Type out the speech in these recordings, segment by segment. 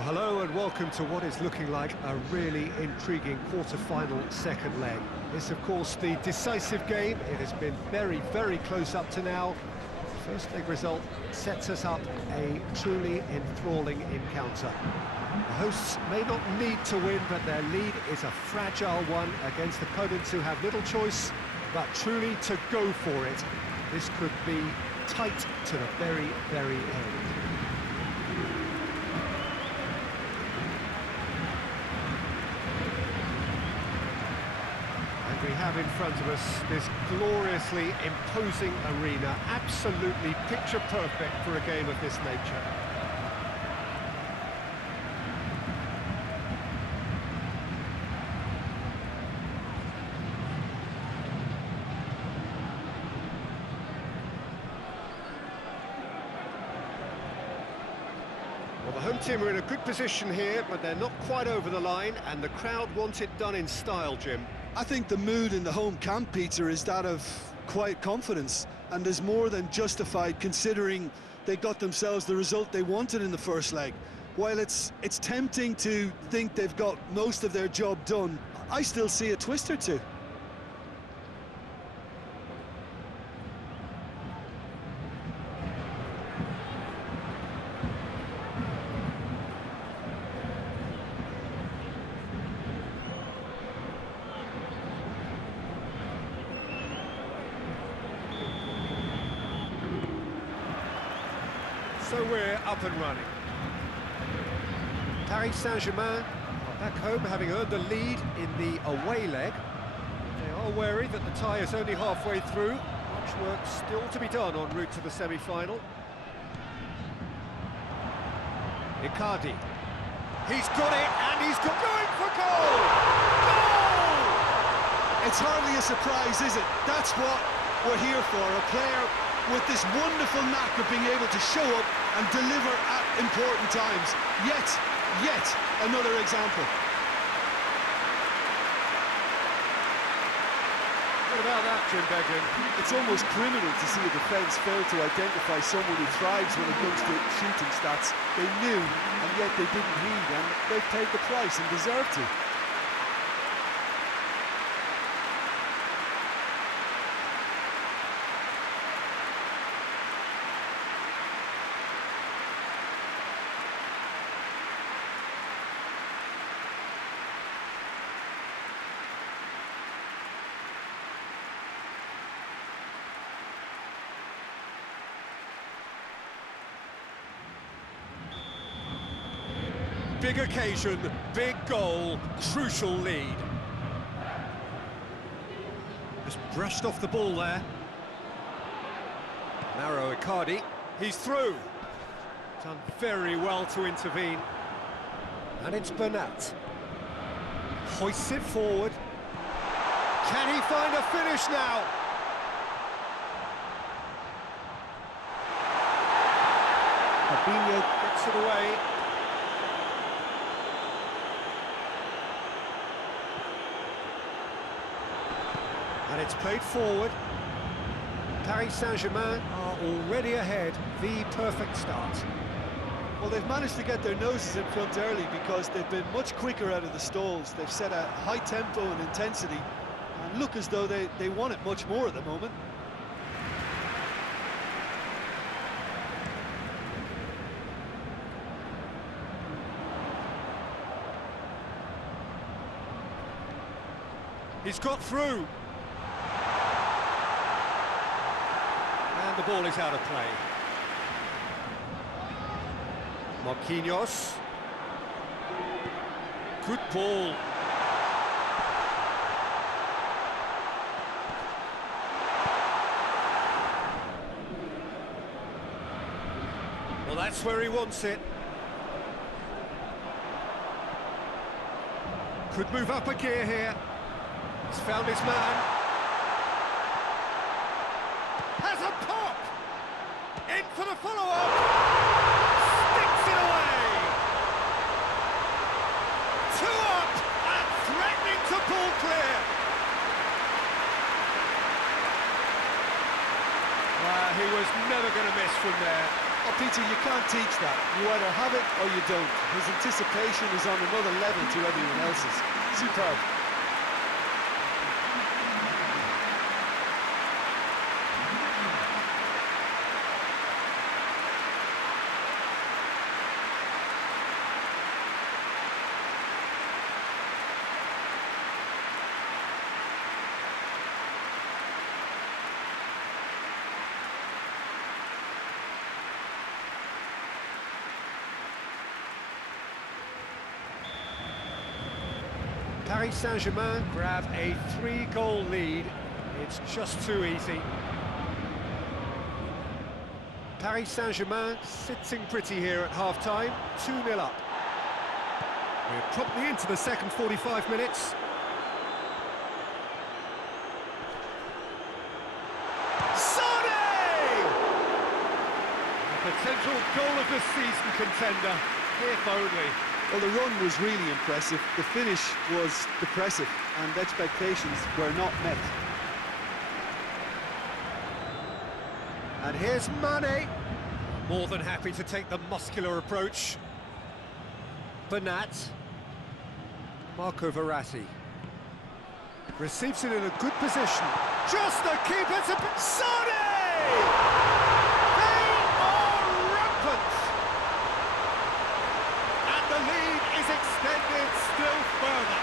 Well, hello and welcome to what is looking like a really intriguing quarter-final second leg. This, of course, the decisive game. It has been very, very close up to now. First leg result sets us up a truly enthralling encounter. The hosts may not need to win, but their lead is a fragile one against opponents who have little choice, but truly to go for it. This could be tight to the very, very end. We have in front of us this gloriously imposing arena, absolutely picture perfect for a game of this nature. Well, the home team are in a good position here, but they're not quite over the line, and the crowd want it done in style, Jim. I think the mood in the home camp, Peter, is that of quiet confidence, and is more than justified considering they got themselves the result they wanted in the first leg. While it's tempting to think they've got most of their job done, I still see a twist or two. So we're up and running. Saint-Germain are back home, having earned the lead in the away leg. They are wary that the tie is only halfway through. Much work still to be done en route to the semi-final. Icardi. He's got it, and he's going for goal! Goal! It's hardly a surprise, is it? That's what we're here for, a player with this wonderful knack of being able to show up and deliver at important times. Yet another example. What about that, Jim Beglin? It's almost criminal to see a defence fail to identify someone who thrives when it comes to shooting stats. They knew, and yet they didn't heed, and they've paid the price and deserve to. Big occasion, big goal, crucial lead. Just brushed off the ball there. Narrow Icardi, he's through. Done very well to intervene. And it's Bernat. Hoists it forward. Can he find a finish now? Fabinho gets it away. And it's played forward. Paris Saint-Germain are already ahead. The perfect start. Well, they've managed to get their noses in front early because they've been much quicker out of the stalls. They've set a high tempo and intensity and look as though they want it much more at the moment. He's got through. And the ball is out of play. Marquinhos. Good ball. Well, that's where he wants it. Could move up a gear here. He's found his man. Has a pop! In for the follow-up! Sticks it away! 2 up and threatening to pull clear! He was never going to miss from there. Oh, Peter, you can't teach that. You either have it or you don't. His anticipation is on another level to everyone else's. Superb. Paris Saint-Germain grab a 3-goal lead. It's just too easy. Paris Saint-Germain sitting pretty here at half-time, 2-0 up. We're promptly into the second 45 minutes. Sane! Potential goal of the season contender, if only. Well, the run was really impressive. The finish was depressive, and expectations were not met. And here's Mane. More than happy to take the muscular approach. Bernat. Marco Verratti. Receives it in a good position. Just the keeper to... Sane! Extended still further.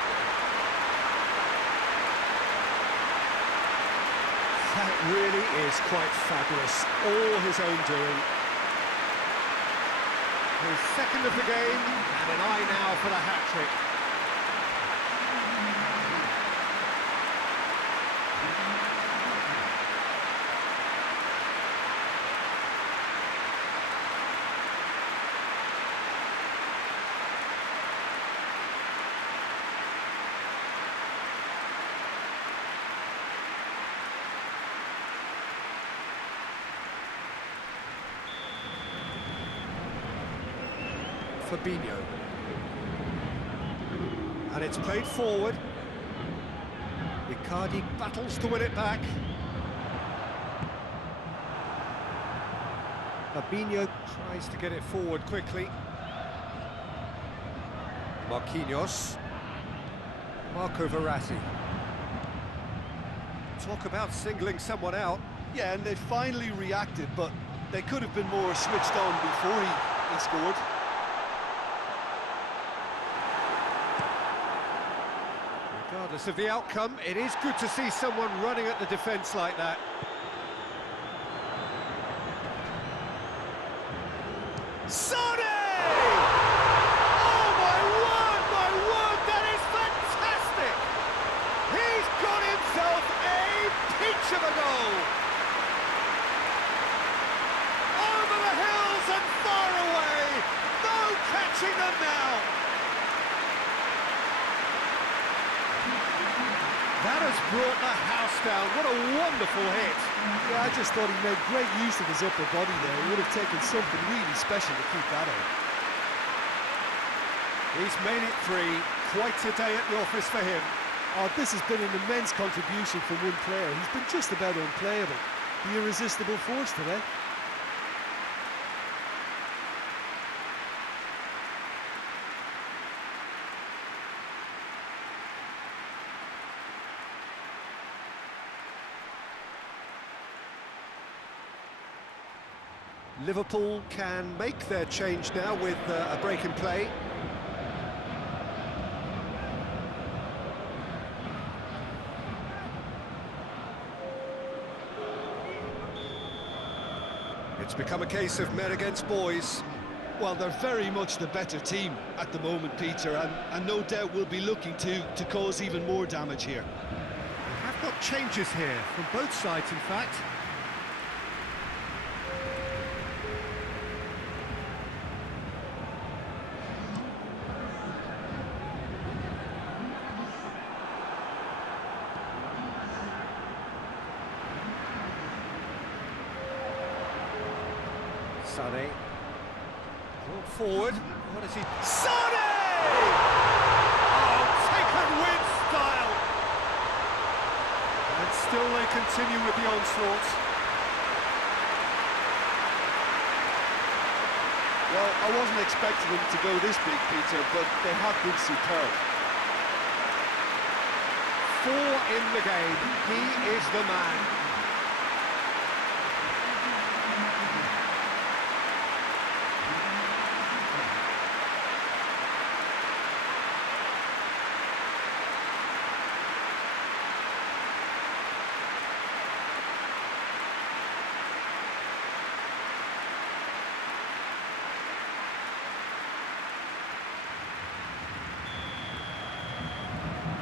That really is quite fabulous. All his own doing. His second of the game, and an eye now for the hat-trick. Fabinho. And it's played forward. Icardi battles to win it back. Fabinho tries to get it forward quickly. Marquinhos. Marco Verratti. Talk about singling someone out. Yeah, and they finally reacted, but they could have been more switched on before he scored. Regardless of the outcome, it is good to see someone running at the defence like that. Sane! Oh my word, that is fantastic! He's got himself a peach of a goal! Over the hills and far away, no catching them now! That has brought the house down. What a wonderful hit. Yeah, I just thought he made great use of his upper body there. It would have taken something really special to keep that out. He's made it 3. Quite a day at the office for him. Oh, this has been an immense contribution from one player. He's been just about unplayable. The irresistible force today. Liverpool can make their change now with a break in play. It's become a case of men against boys. Well, they're very much the better team at the moment, Peter, and no doubt will be looking to cause even more damage here. I've got changes here from both sides, in fact. Sané. Brought forward. What is he? Sané! Oh, taken with style! And still they continue with the onslaught. Well, I wasn't expecting them to go this big, Peter, but they have been superb. 4 in the game. He is the man.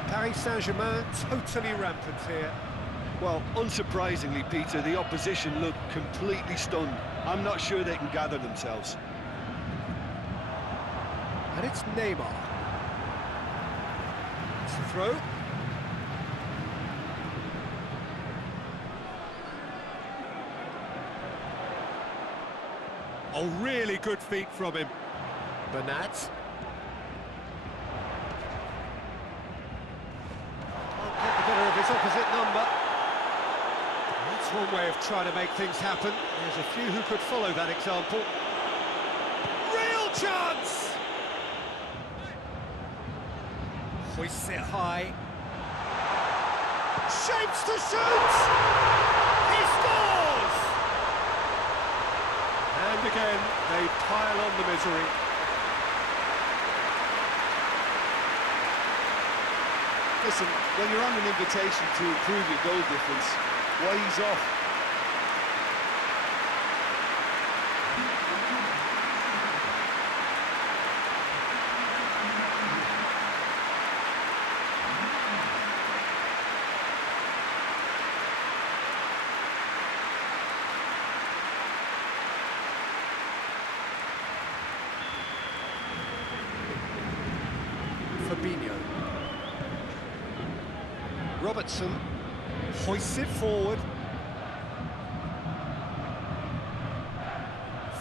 Paris Saint-Germain totally rampant here. Well, unsurprisingly, Peter, the opposition look completely stunned. I'm not sure they can gather themselves. And it's Neymar. It's the throw. Oh, really good feet from him. Bernat. Get the better of his opposite number. That's one way of trying to make things happen. There's a few who could follow that example. Real chance! Hoists it high. Shapes to shoot! He scores! And again, they pile on the misery. Listen, when you're on an invitation to improve your goal difference, why ease off? Fabinho. Robertson hoists it forward.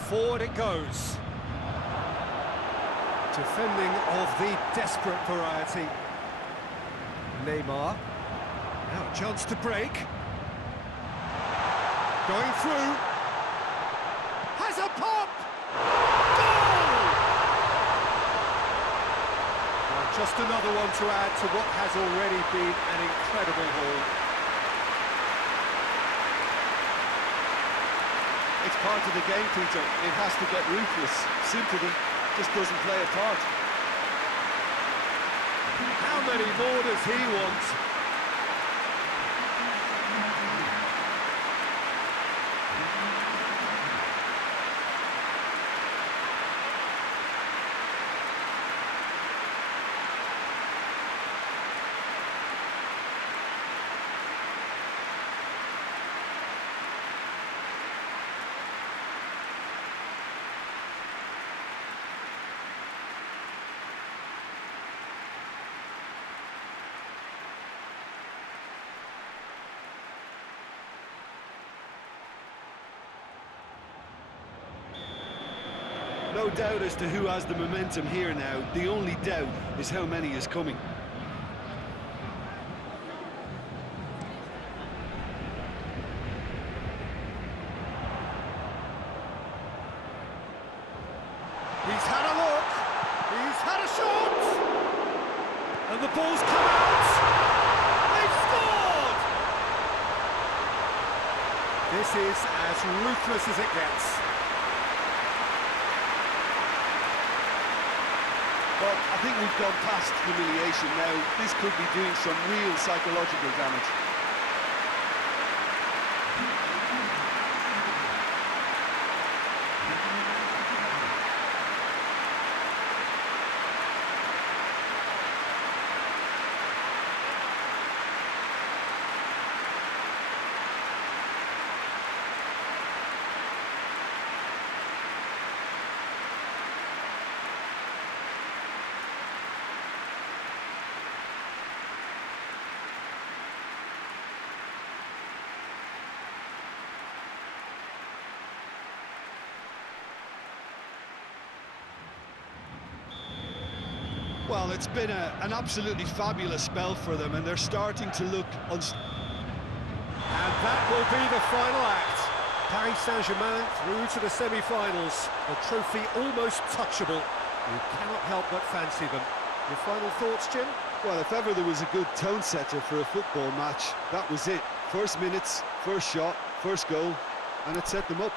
Forward it goes. Defending of the desperate variety. Neymar. Now a chance to break. Going through. Has a pop! Goal! Well, just another one to add to what has already been an incredible haul. It's part of the game, Peter. It has to get ruthless. Sympathy just doesn't play a part. How many more does he want? No doubt as to who has the momentum here now. The only doubt is how many is coming. He's had a look. He's had a shot. And the ball's come out. They've scored. This is as ruthless as it gets. Well, I think we've gone past humiliation now. This could be doing some real psychological damage. Well, it's been an absolutely fabulous spell for them, and they're starting to look And that will be the final act. Paris Saint-Germain through to the semi-finals. The trophy almost touchable. You cannot help but fancy them. Your final thoughts, Jim? Well, if ever there was a good tone setter for a football match, that was it. First minutes, first shot, first goal, and it set them up.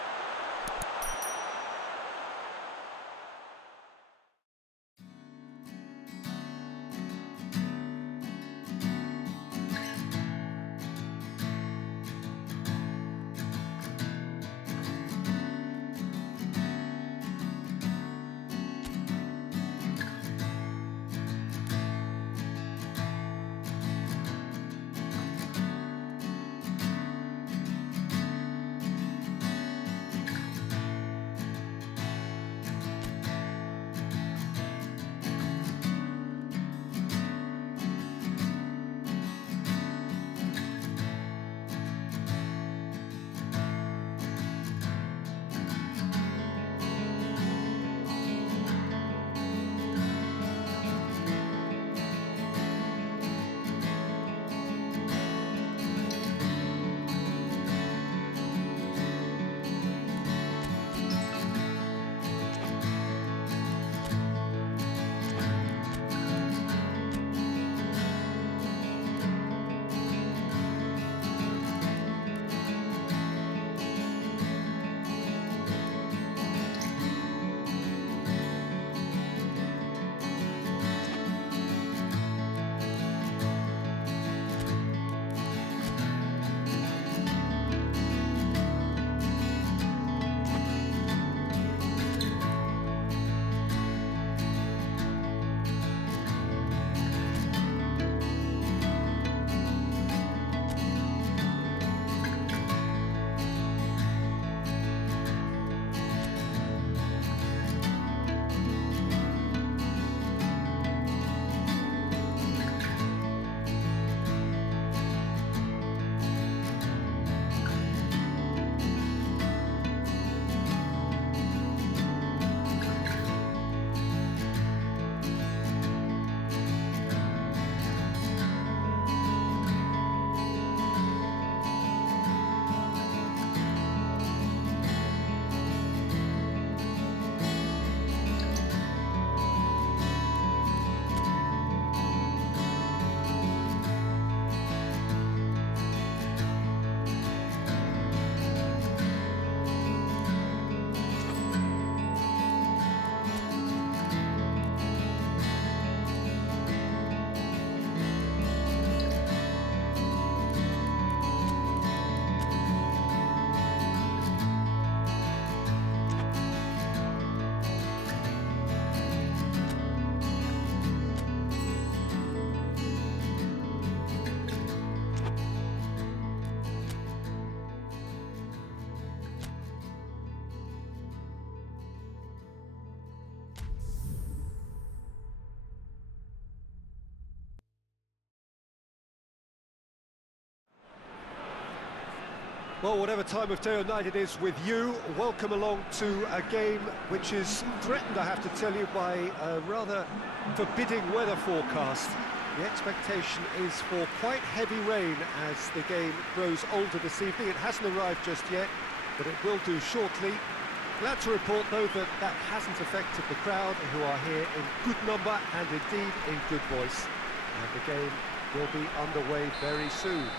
Well, whatever time of day or night it is with you, welcome along to a game which is threatened, I have to tell you, by a rather forbidding weather forecast. The expectation is for quite heavy rain as the game grows older this evening. It hasn't arrived just yet, but it will do shortly. Glad to report, though, that that hasn't affected the crowd, who are here in good number and indeed in good voice. And the game will be underway very soon.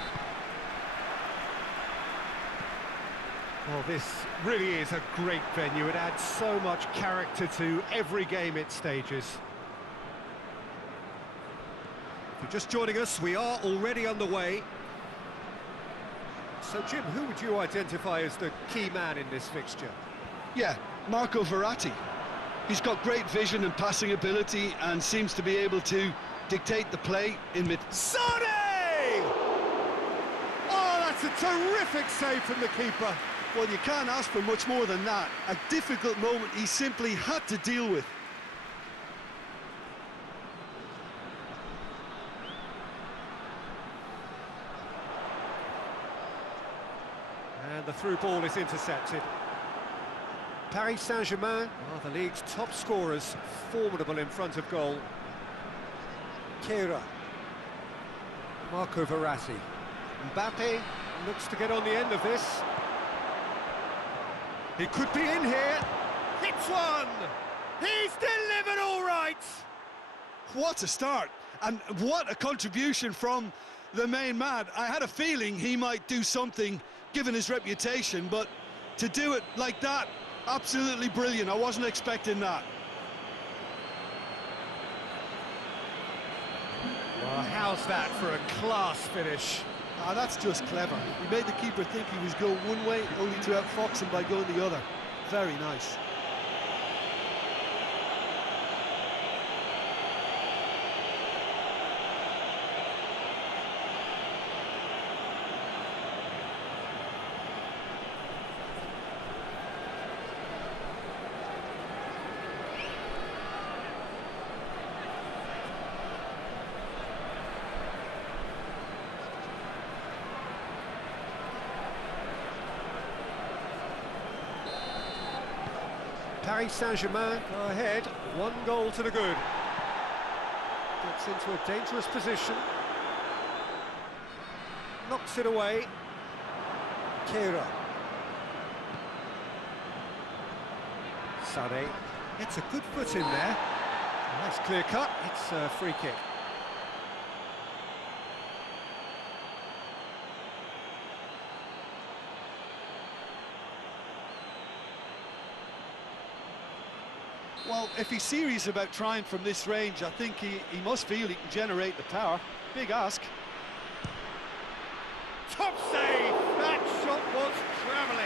Well, this really is a great venue. It adds so much character to every game it stages. If you're just joining us, we are already underway. So, Jim, who would you identify as the key man in this fixture? Yeah, Marco Verratti. He's got great vision and passing ability and seems to be able to dictate the play in mid... Sane! Oh, that's a terrific save from the keeper. Well, you can't ask for much more than that. A difficult moment he simply had to deal with. And the through ball is intercepted. Paris Saint-Germain are the league's top scorers, formidable in front of goal. Kehrer. Marco Verratti. Mbappe looks to get on the end of this. He could be in here. Hits one. He's delivered all right. What a start, and what a contribution from the main man. I had a feeling he might do something, given his reputation, but to do it like that, absolutely brilliant. I wasn't expecting that. Well, how's that for a class finish? Ah, that's just clever. He made the keeper think he was going one way, only to outfox him by going the other. Very nice. Paris Saint-Germain go ahead, 1 goal to the good. Gets into a dangerous position. Knocks it away. Keira. Sané gets a good foot in there. Nice clear cut, it's a free kick. Well, if he's serious about trying from this range, I think he must feel he can generate the power. Big ask. Top save! That shot was travelling.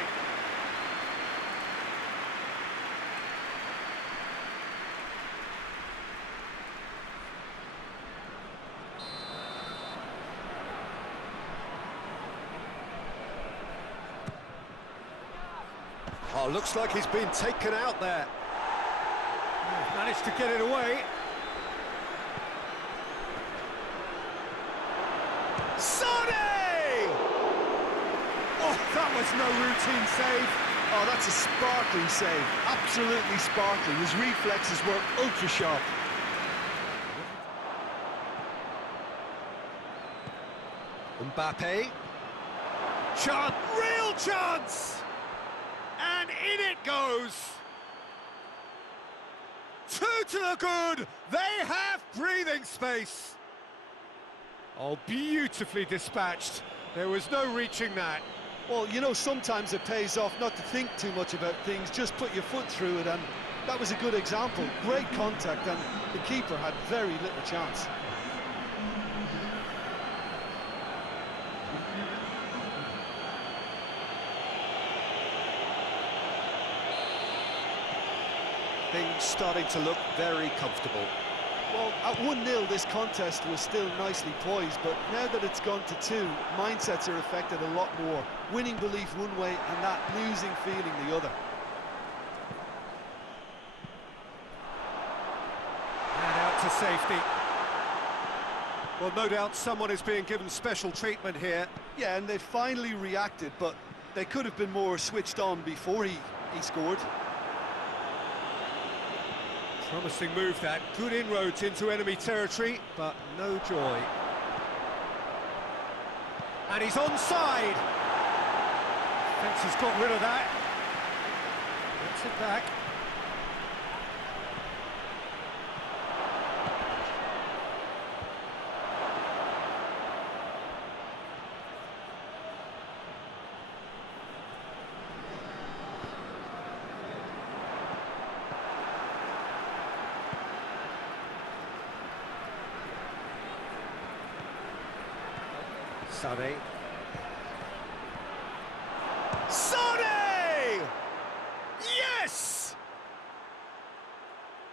Oh, looks like he's been taken out there. Managed to get it away. Sané! Oh, that was no routine save. Oh, that's a sparkling save. Absolutely sparkling. His reflexes were ultra sharp. Mbappe. Chance, real chance! And in it goes. 2 to the good. They have breathing space. Oh, beautifully dispatched. There was no reaching that. Well, you know, sometimes it pays off not to think too much about things, just put your foot through it, and that was a good example. Great contact, and the keeper had very little chance. Things starting to look very comfortable. Well, at 1-0, this contest was still nicely poised, but now that it's gone to 2, mindsets are affected a lot more. Winning belief one way and that losing feeling the other. And out to safety. Well, no doubt someone is being given special treatment here. Yeah, and they finally reacted, but they could have been more switched on before he scored. Promising move that, good inroads into enemy territory, but no joy. And he's onside! Fence has got rid of that. Gets it back. Sané. Sané! Yes!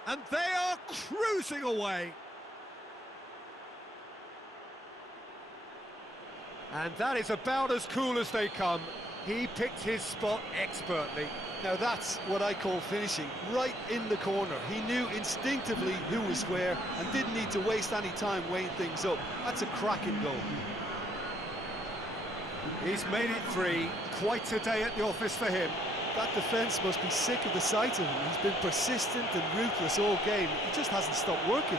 And they are cruising away. And that is about as cool as they come. He picked his spot expertly. Now that's what I call finishing, right in the corner. He knew instinctively who was where and didn't need to waste any time weighing things up. That's a cracking goal. He's made it 3. Quite a day at the office for him. That defence must be sick of the sight of him. He's been persistent and ruthless all game. He just hasn't stopped working.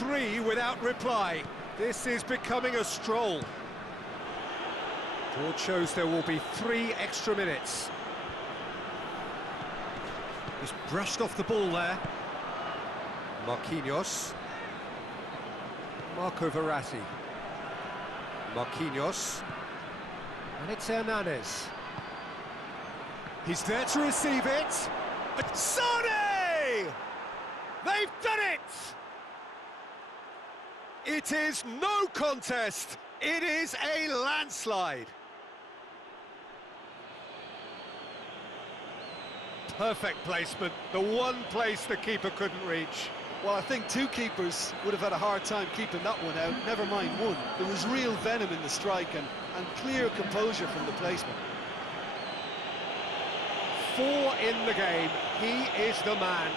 3 without reply. This is becoming a stroll. Board shows there will be 3 extra minutes. He's brushed off the ball there. Marquinhos. Marco Verratti. Marquinhos. And it's Hernandez. He's there to receive it. Sane! They've done it! It is no contest. It is a landslide. Perfect placement, the one place the keeper couldn't reach. Well, I think 2 keepers would have had a hard time keeping that one out, never mind 1. There was real venom in the strike and clear composure from the placement. 4 in the game, he is the man.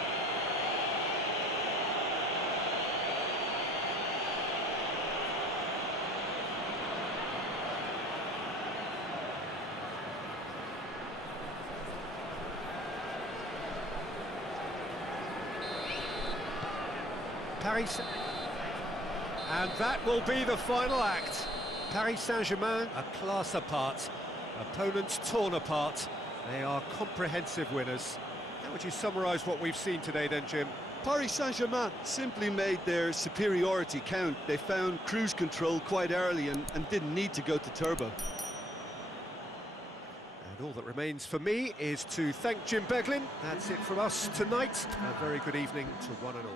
And that will be the final act. Paris Saint-Germain, a class apart. Opponents torn apart. They are comprehensive winners. How would you summarise what we've seen today then, Jim? Paris Saint-Germain simply made their superiority count. They found cruise control quite early and didn't need to go to turbo. And all that remains for me is to thank Jim Beglin. That's it from us tonight. A very good evening to one and all.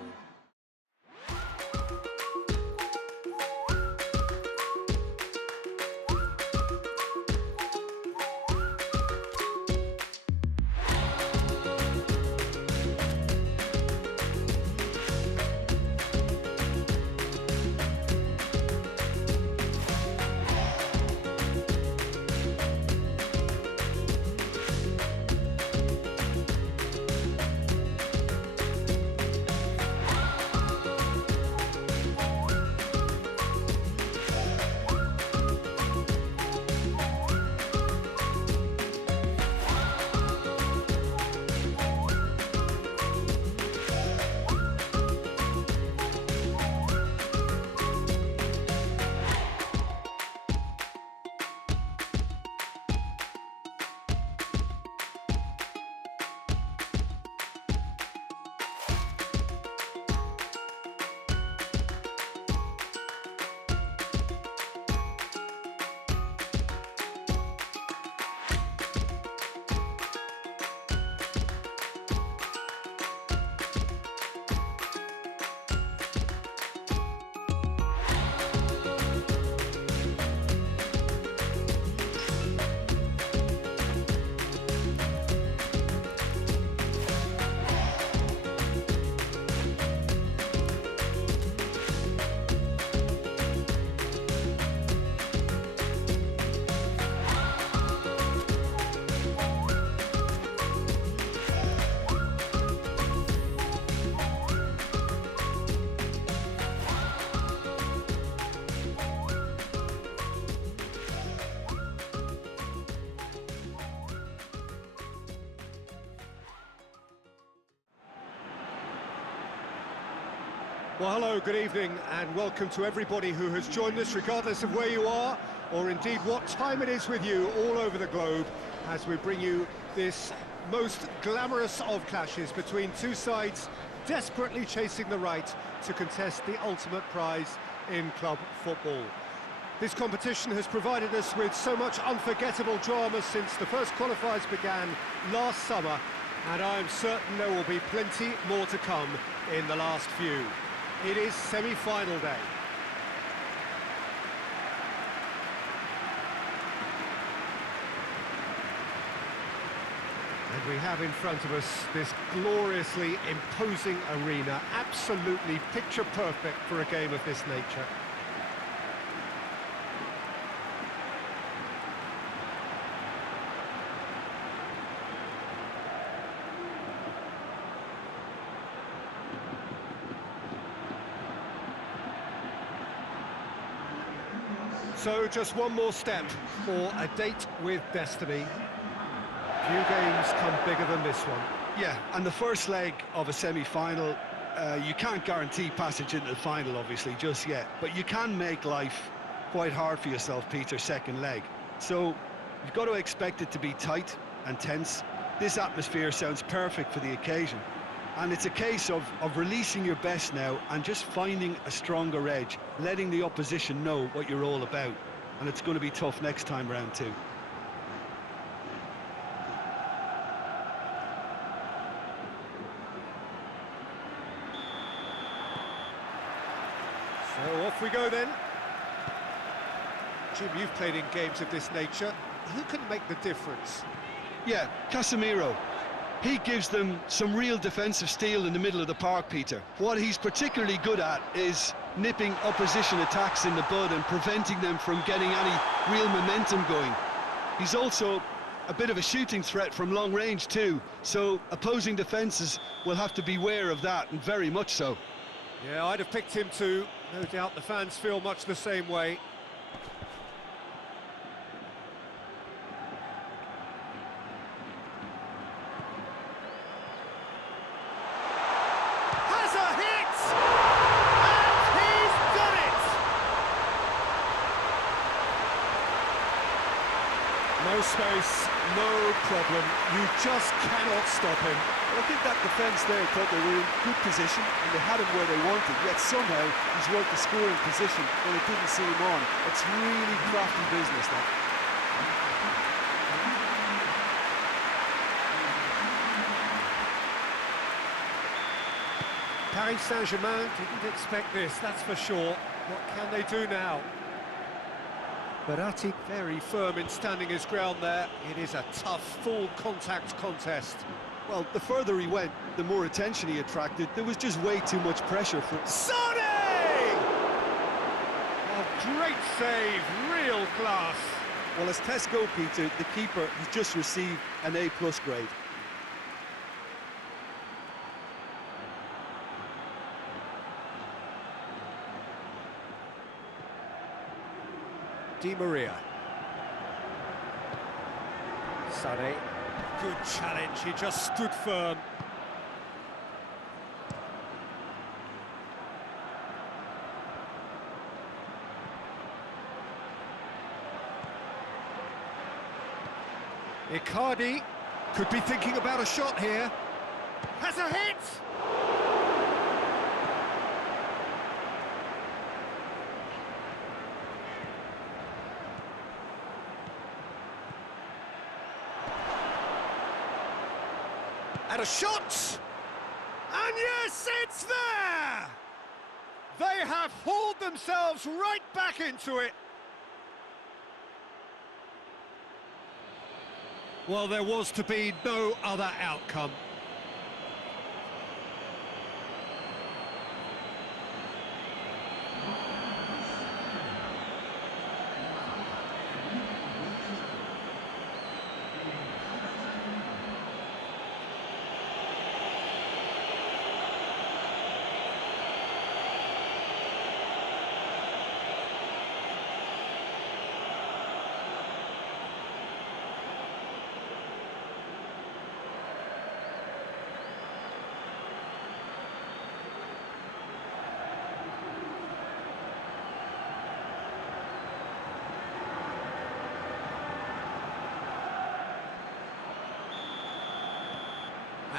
Well, hello, good evening, and welcome to everybody who has joined us, regardless of where you are, or indeed what time it is with you all over the globe, as we bring you this most glamorous of clashes between 2 sides desperately chasing the right to contest the ultimate prize in club football. This competition has provided us with so much unforgettable drama since the first qualifiers began last summer, and I am certain there will be plenty more to come in the last few. It is semi-final day. And we have in front of us this gloriously imposing arena, absolutely picture perfect for a game of this nature. So just one more step for a date with destiny. Few games come bigger than this one. Yeah, and the first leg of a semi-final, You can't guarantee passage into the final, obviously, just yet. But you can make life quite hard for yourself, Peter, second leg. So you've got to expect it to be tight and tense. This atmosphere sounds perfect for the occasion. And it's a case of releasing your best now and just finding a stronger edge, letting the opposition know what you're all about. And it's going to be tough next time round too. So off we go then. Jim, you've played in games of this nature. Who can make the difference? Yeah, Casemiro. He gives them some real defensive steel in the middle of the park, Peter. What he's particularly good at is nipping opposition attacks in the bud and preventing them from getting any real momentum going. He's also a bit of a shooting threat from long range too, so opposing defences will have to beware of that, and very much so. Yeah, I'd have picked him too. No doubt the fans feel much the same way. No space, no problem. You just cannot stop him. Well, I think that defence there thought they were in good position and they had him where they wanted, yet somehow he's worked the scoring position when it didn't see him on. It's really crafty business, that. Paris Saint-Germain didn't expect this, that's for sure. What can they do now? Berratti very firm in standing his ground there. It is a tough, full contact contest. Well, the further he went, the more attention he attracted. There was just way too much pressure for... Sonny! A great save, real class. Well, as tests go, Peter, the keeper has just received an A+ grade. Di Maria. Sané. Good challenge, he just stood firm. Icardi could be thinking about a shot here. Has a hit! And a shot! And yes, it's there! They have hauled themselves right back into it. Well, there was to be no other outcome.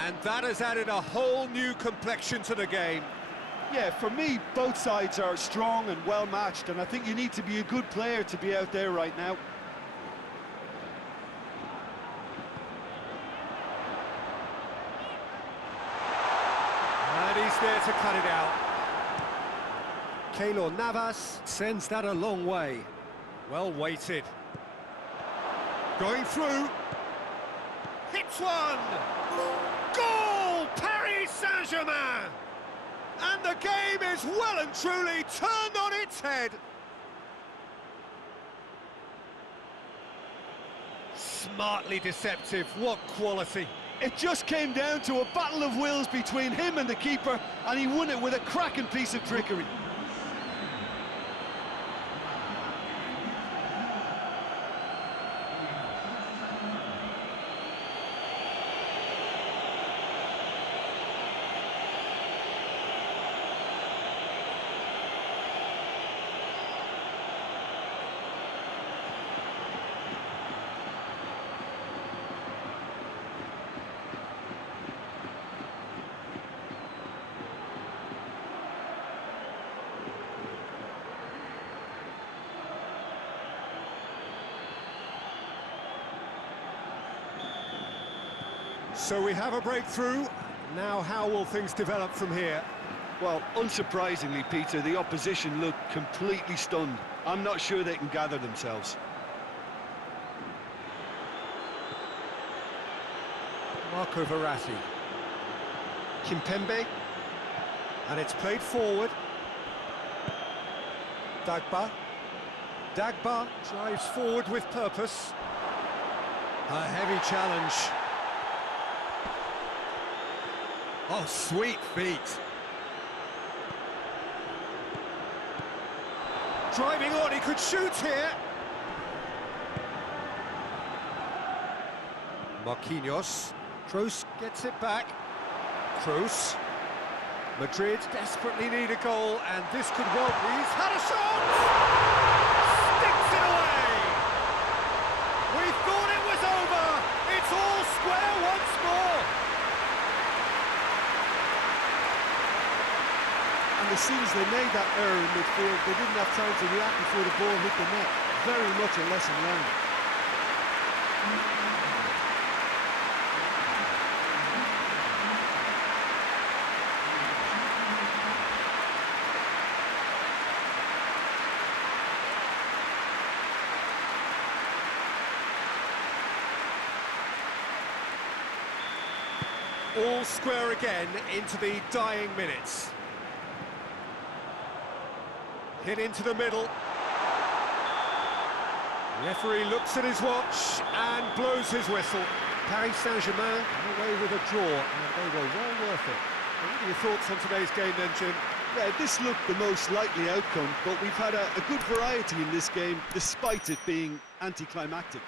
And that has added a whole new complexion to the game. Yeah, for me, both sides are strong and well matched, and I think you need to be a good player to be out there right now. And he's there to cut it out. Keylor Navas sends that a long way. Well weighted. Going through. Hits one! Goal! Paris Saint-Germain! And the game is well and truly turned on its head. Smartly deceptive, what quality. It just came down to a battle of wills between him and the keeper, and he won it with a cracking piece of trickery. So we have a breakthrough. Now how will things develop from here? Well, unsurprisingly, Peter, the opposition look completely stunned. I'm not sure they can gather themselves. Marco Verratti. Kimpembe. And it's played forward. Dagba. Dagba drives forward with purpose. A heavy challenge. Oh, sweet feet. Driving on, he could shoot here. Marquinhos. Kroos gets it back. Kroos. Madrid desperately need a goal, and this could well be. He's had a shot! Sticks it away! We thought it was over! It's all square once more! And as soon as they made that error in midfield, they didn't have time to react before the ball hit the net. Very much a lesson learned. All square again into the dying minutes. Hit into the middle. Referee looks at his watch and blows his whistle. Paris Saint-Germain away with a draw, and they were well worth it. What are your thoughts on today's game then, Jim? Yeah, this looked the most likely outcome, but we've had a good variety in this game, despite it being anticlimactic.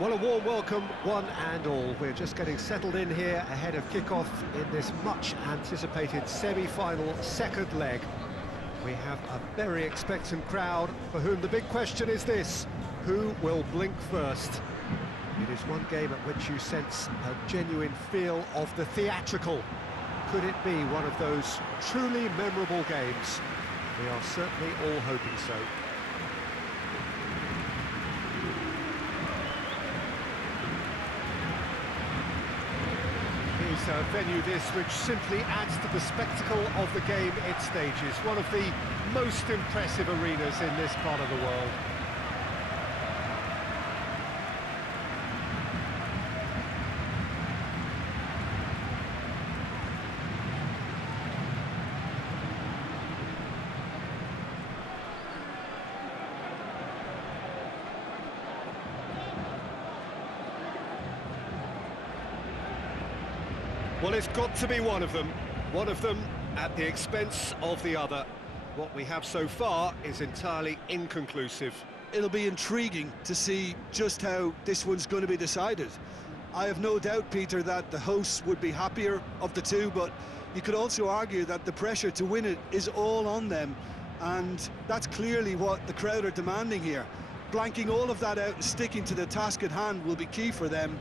Well, a warm welcome, one and all. We're just getting settled in here ahead of kick-off in this much-anticipated semi-final second leg. We have a very expectant crowd for whom the big question is this: who will blink first? It is one game at which you sense a genuine feel of the theatrical. Could it be one of those truly memorable games? We are certainly all hoping so. Is a venue this which simply adds to the spectacle of the game it stages. One of the most impressive arenas in this part of the world. Well, it's got to be one of them at the expense of the other. What we have so far is entirely inconclusive. It'll be intriguing to see just how this one's going to be decided. I have no doubt, Peter, that the hosts would be happier of the two, but you could also argue that the pressure to win it is all on them, and that's clearly what the crowd are demanding here. Blanking all of that out and sticking to the task at hand will be key for them.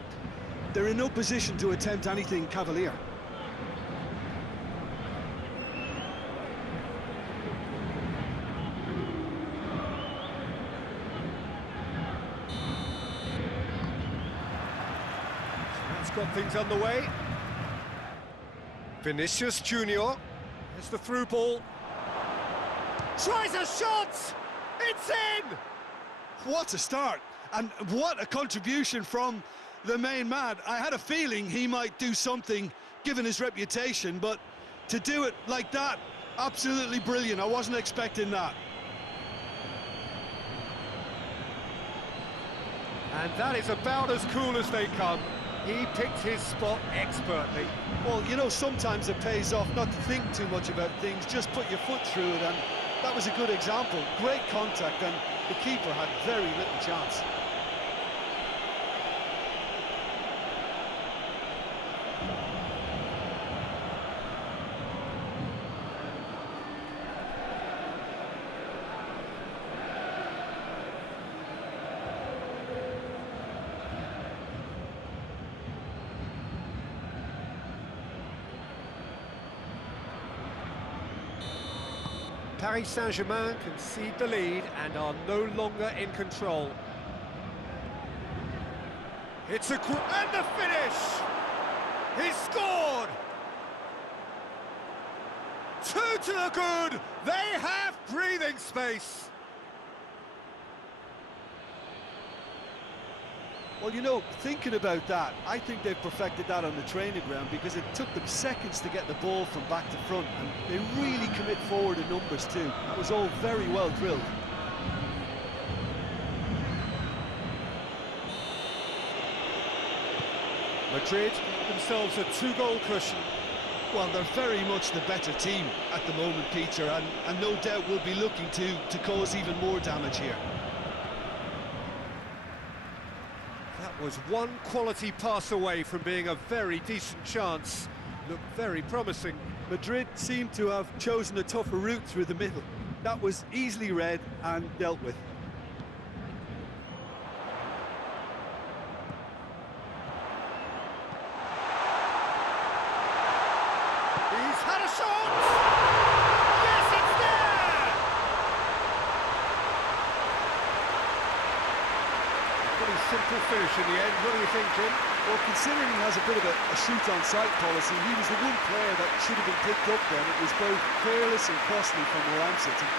They're in no position to attempt anything cavalier. So that's got things underway. Vinicius Junior. It's the through ball. Tries a shot! It's in! What a start, and what a contribution from the main man. I had a feeling he might do something given his reputation, but to do it like that, absolutely brilliant. I wasn't expecting that. And that is about as cool as they come. He picked his spot expertly. Well, you know, sometimes it pays off not to think too much about things, just put your foot through it, and that was a good example. Great contact, and the keeper had very little chance. Paris Saint-Germain concede the lead and are no longer in control. It's a and the finish! He's scored! 2 to the good! They have breathing space! Well, you know, thinking about that, I think they've perfected that on the training ground, because it took them seconds to get the ball from back to front, and they really commit forward in numbers too. That was all very well drilled. Madrid themselves a 2-goal cushion. Well, they're very much the better team at the moment, Peter, and no doubt will be looking to cause even more damage here. That was one quality pass away from being a very decent chance. Looked very promising. Madrid seemed to have chosen a tougher route through the middle. That was easily read and dealt with. He's had a shot! Yes, it's there! Pretty simple finish in the end. What do you think, Jim? Well, considering he has a bit of a shoot-on-sight policy, he was the one player that should have been picked up then. It was both careless and costly from where I'm sitting.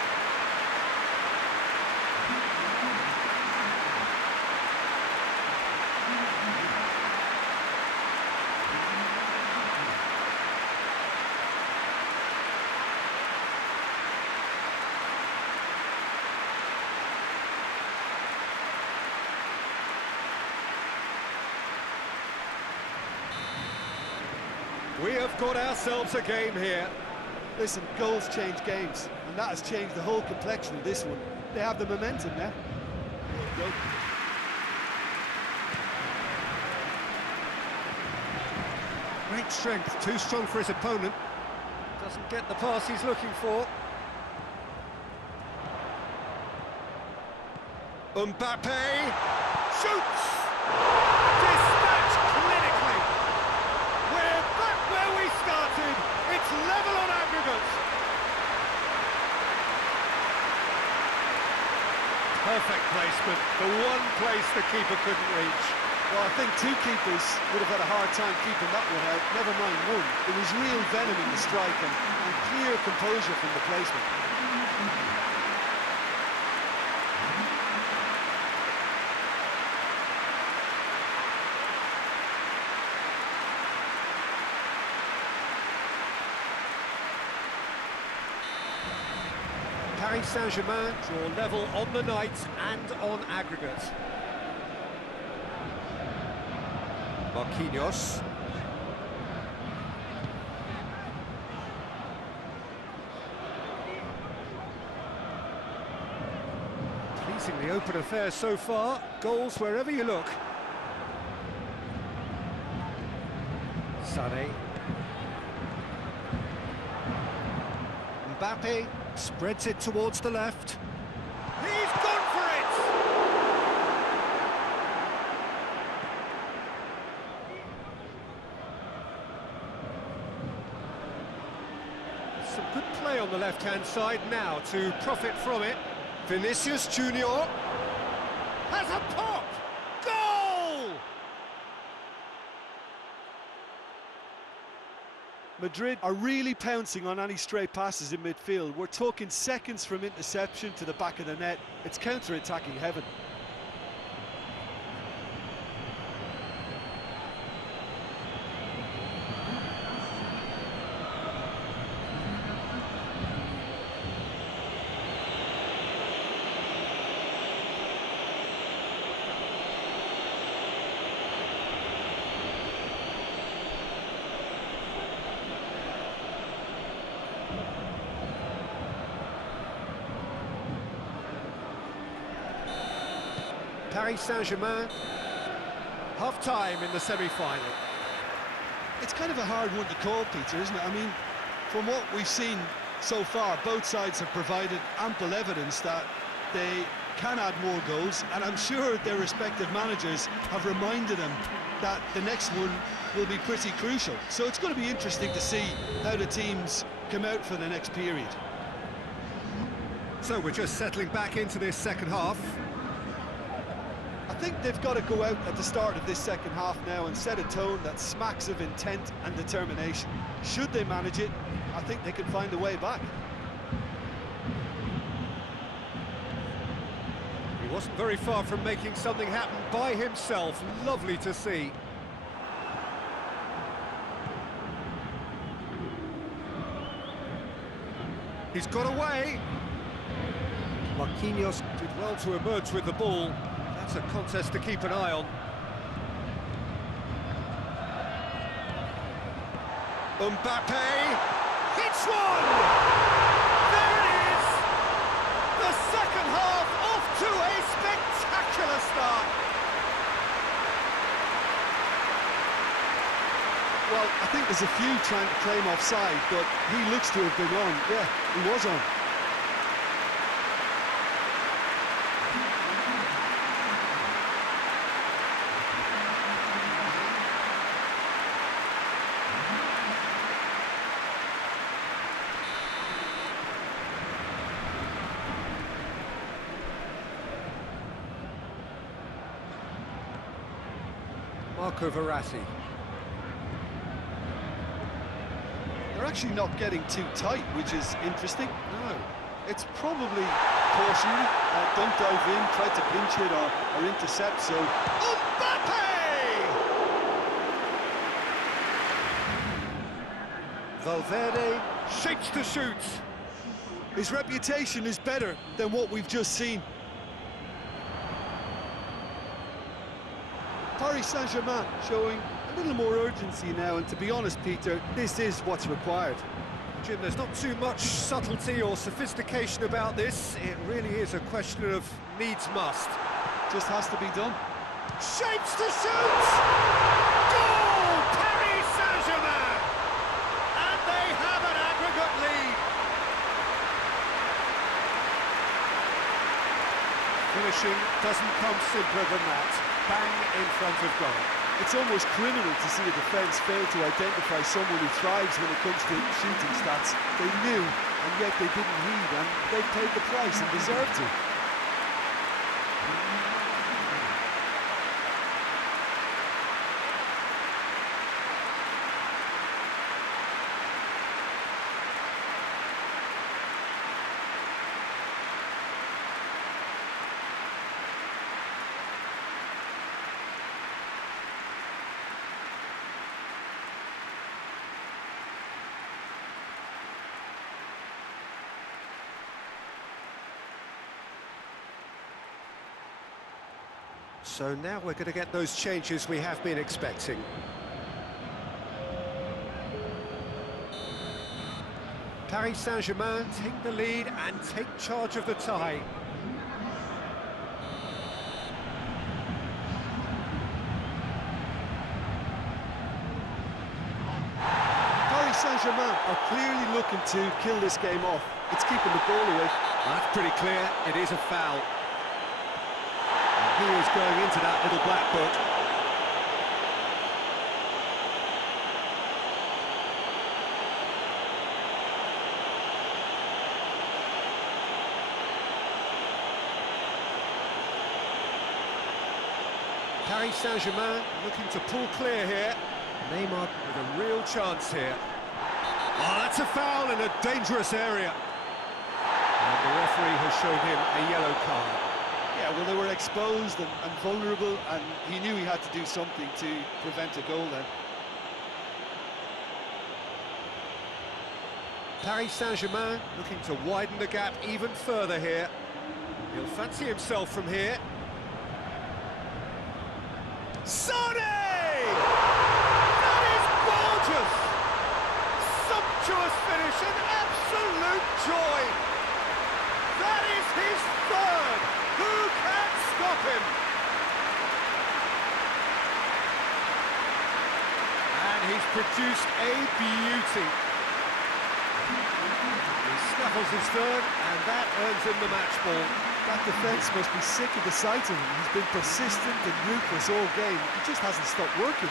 We have got ourselves a game here. Listen, goals change games, and that has changed the whole complexion of this one. They have the momentum now. Go. Great strength, too strong for his opponent. Doesn't get the pass he's looking for. Mbappe shoots! Perfect placement, the one place the keeper couldn't reach. Well, I think two keepers would have had a hard time keeping that one out, never mind one. There was real venom in the strike and clear composure from the placement. Paris Saint-Germain draw level on the night and on aggregate. Marquinhos. Pleasingly open affair so far. Goals wherever you look. Sané. Mbappe spreads it towards the left. He's gone for it! Some good play on the left-hand side now to profit from it. Vinicius Junior has a pop! Goal! Madrid are really pouncing on any stray passes in midfield. We're talking seconds from interception to the back of the net. It's counter-attacking heaven. Paris Saint-Germain, half-time in the semi-final. It's kind of a hard one to call, Peter, isn't it? I mean, from what we've seen so far, both sides have provided ample evidence that they can add more goals, and I'm sure their respective managers have reminded them that the next one will be pretty crucial. So it's going to be interesting to see how the teams come out for the next period. So we're just settling back into this second half. I think they've got to go out at the start of this second half now and set a tone that smacks of intent and determination. Should they manage it, I think they can find a way back. He wasn't very far from making something happen by himself. Lovely to see. He's got away. Marquinhos did well to emerge with the ball. That's a contest to keep an eye on. Mbappe hits one! There it is! The second half off to a spectacular start. Well, I think there's a few trying to claim offside, but he looks to have been on. Yeah, he was on. Marco Verratti. They're actually not getting too tight, which is interesting. No. It's probably cautionary. Don't dive in, try to pinch it or intercept, so... Mbappe! Valverde shapes to shoot. His reputation is better than what we've just seen. Paris Saint-Germain showing a little more urgency now, and to be honest, Peter, this is what's required. Jim, there's not too much subtlety or sophistication about this. It really is a question of needs must. Just has to be done. Shapes to shoot! Goal! Paris Saint-Germain! And they have an aggregate lead. Finishing doesn't come simpler than that. Bang in front of goal. It's almost criminal to see a defence fail to identify someone who thrives when it comes to shooting stats. They knew, and yet they didn't heed, and they paid the price and deserved to. So now we're going to get those changes we have been expecting. Paris Saint-Germain take the lead and take charge of the tie. Paris Saint-Germain are clearly looking to kill this game off. It's keeping the ball away. That's pretty clear, it is a foul. And he is going into that little black book. Paris Saint-Germain looking to pull clear here. Neymar with a real chance here. Oh, that's a foul in a dangerous area. And the referee has shown him a yellow card. Yeah, well, they were exposed and vulnerable, and he knew he had to do something to prevent a goal then. Paris Saint-Germain looking to widen the gap even further here. He'll fancy himself from here. Sane! That is gorgeous! Sumptuous finish, an absolute joy! That is his third! Who can stop him? And he's produced a beauty. He snuffles his third, and that earns him the match ball. That defence must be sick of the sight of him. He's been persistent and ruthless all game. He just hasn't stopped working.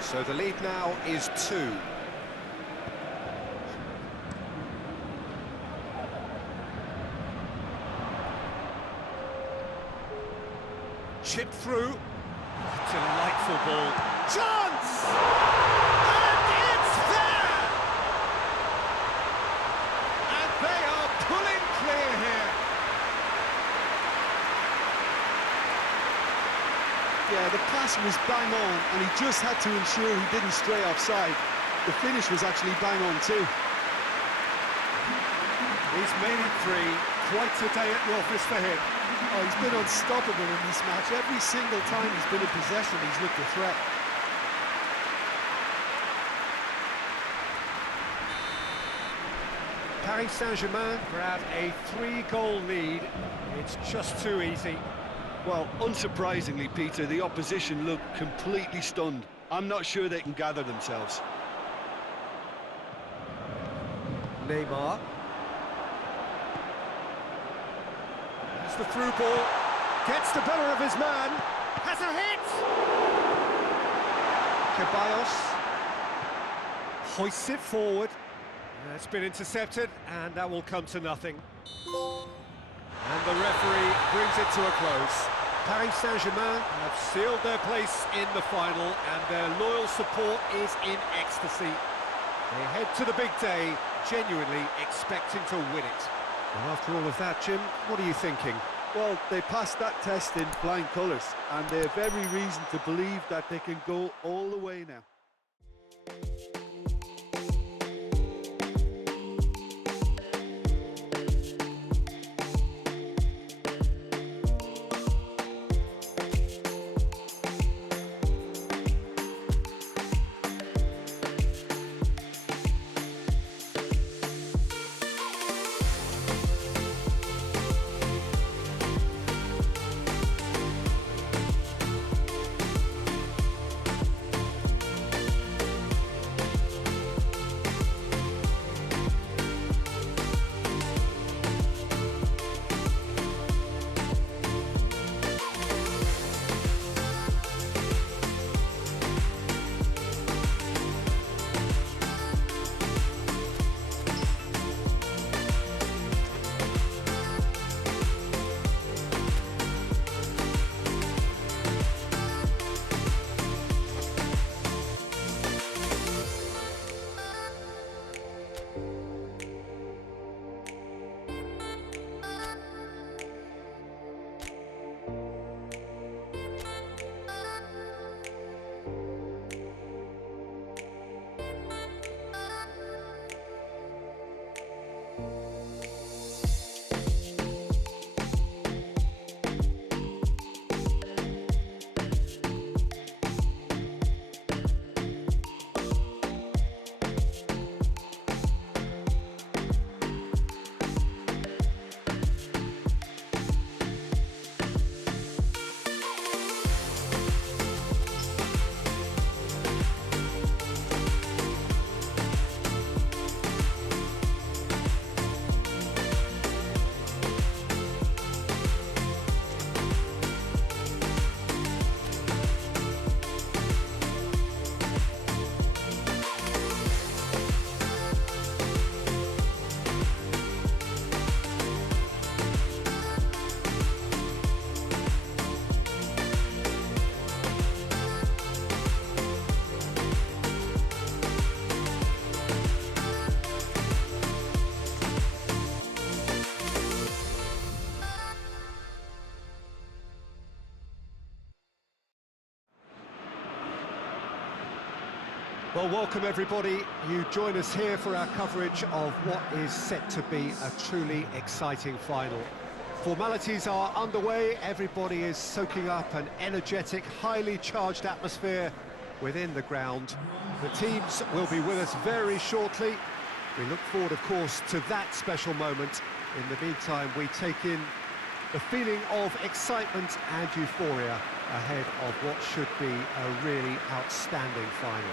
So the lead now is 2. Chip through. Delightful ball. Chance! And it's there! And they are pulling clear here. Yeah, the pass was bang on, and he just had to ensure he didn't stray offside. The finish was actually bang on too. He's made it 3. Quite a day at the office for him. Oh, he's been unstoppable in this match. Every single time he's been in possession, he's looked a threat. Paris Saint-Germain grab a 3-goal lead. It's just too easy. Well, unsurprisingly, Peter, the opposition looked completely stunned. I'm not sure they can gather themselves. Neymar. It's the through ball. Gets the better of his man. Has a hit! Ceballos hoists it forward. It's been intercepted, and that will come to nothing. And the referee brings it to a close. Paris Saint-Germain have sealed their place in the final, and their loyal support is in ecstasy. They head to the big day, genuinely expecting to win it. Well, after all of that, Jim, what are you thinking? Well, they passed that test in flying colours, and they have every reason to believe that they can go all the way now. Well, welcome everybody. You join us here for our coverage of what is set to be a truly exciting final. Formalities are underway, everybody is soaking up an energetic, highly charged atmosphere within the ground. The teams will be with us very shortly. We look forward, of course, to that special moment. In the meantime, we take in the feeling of excitement and euphoria ahead of what should be a really outstanding final.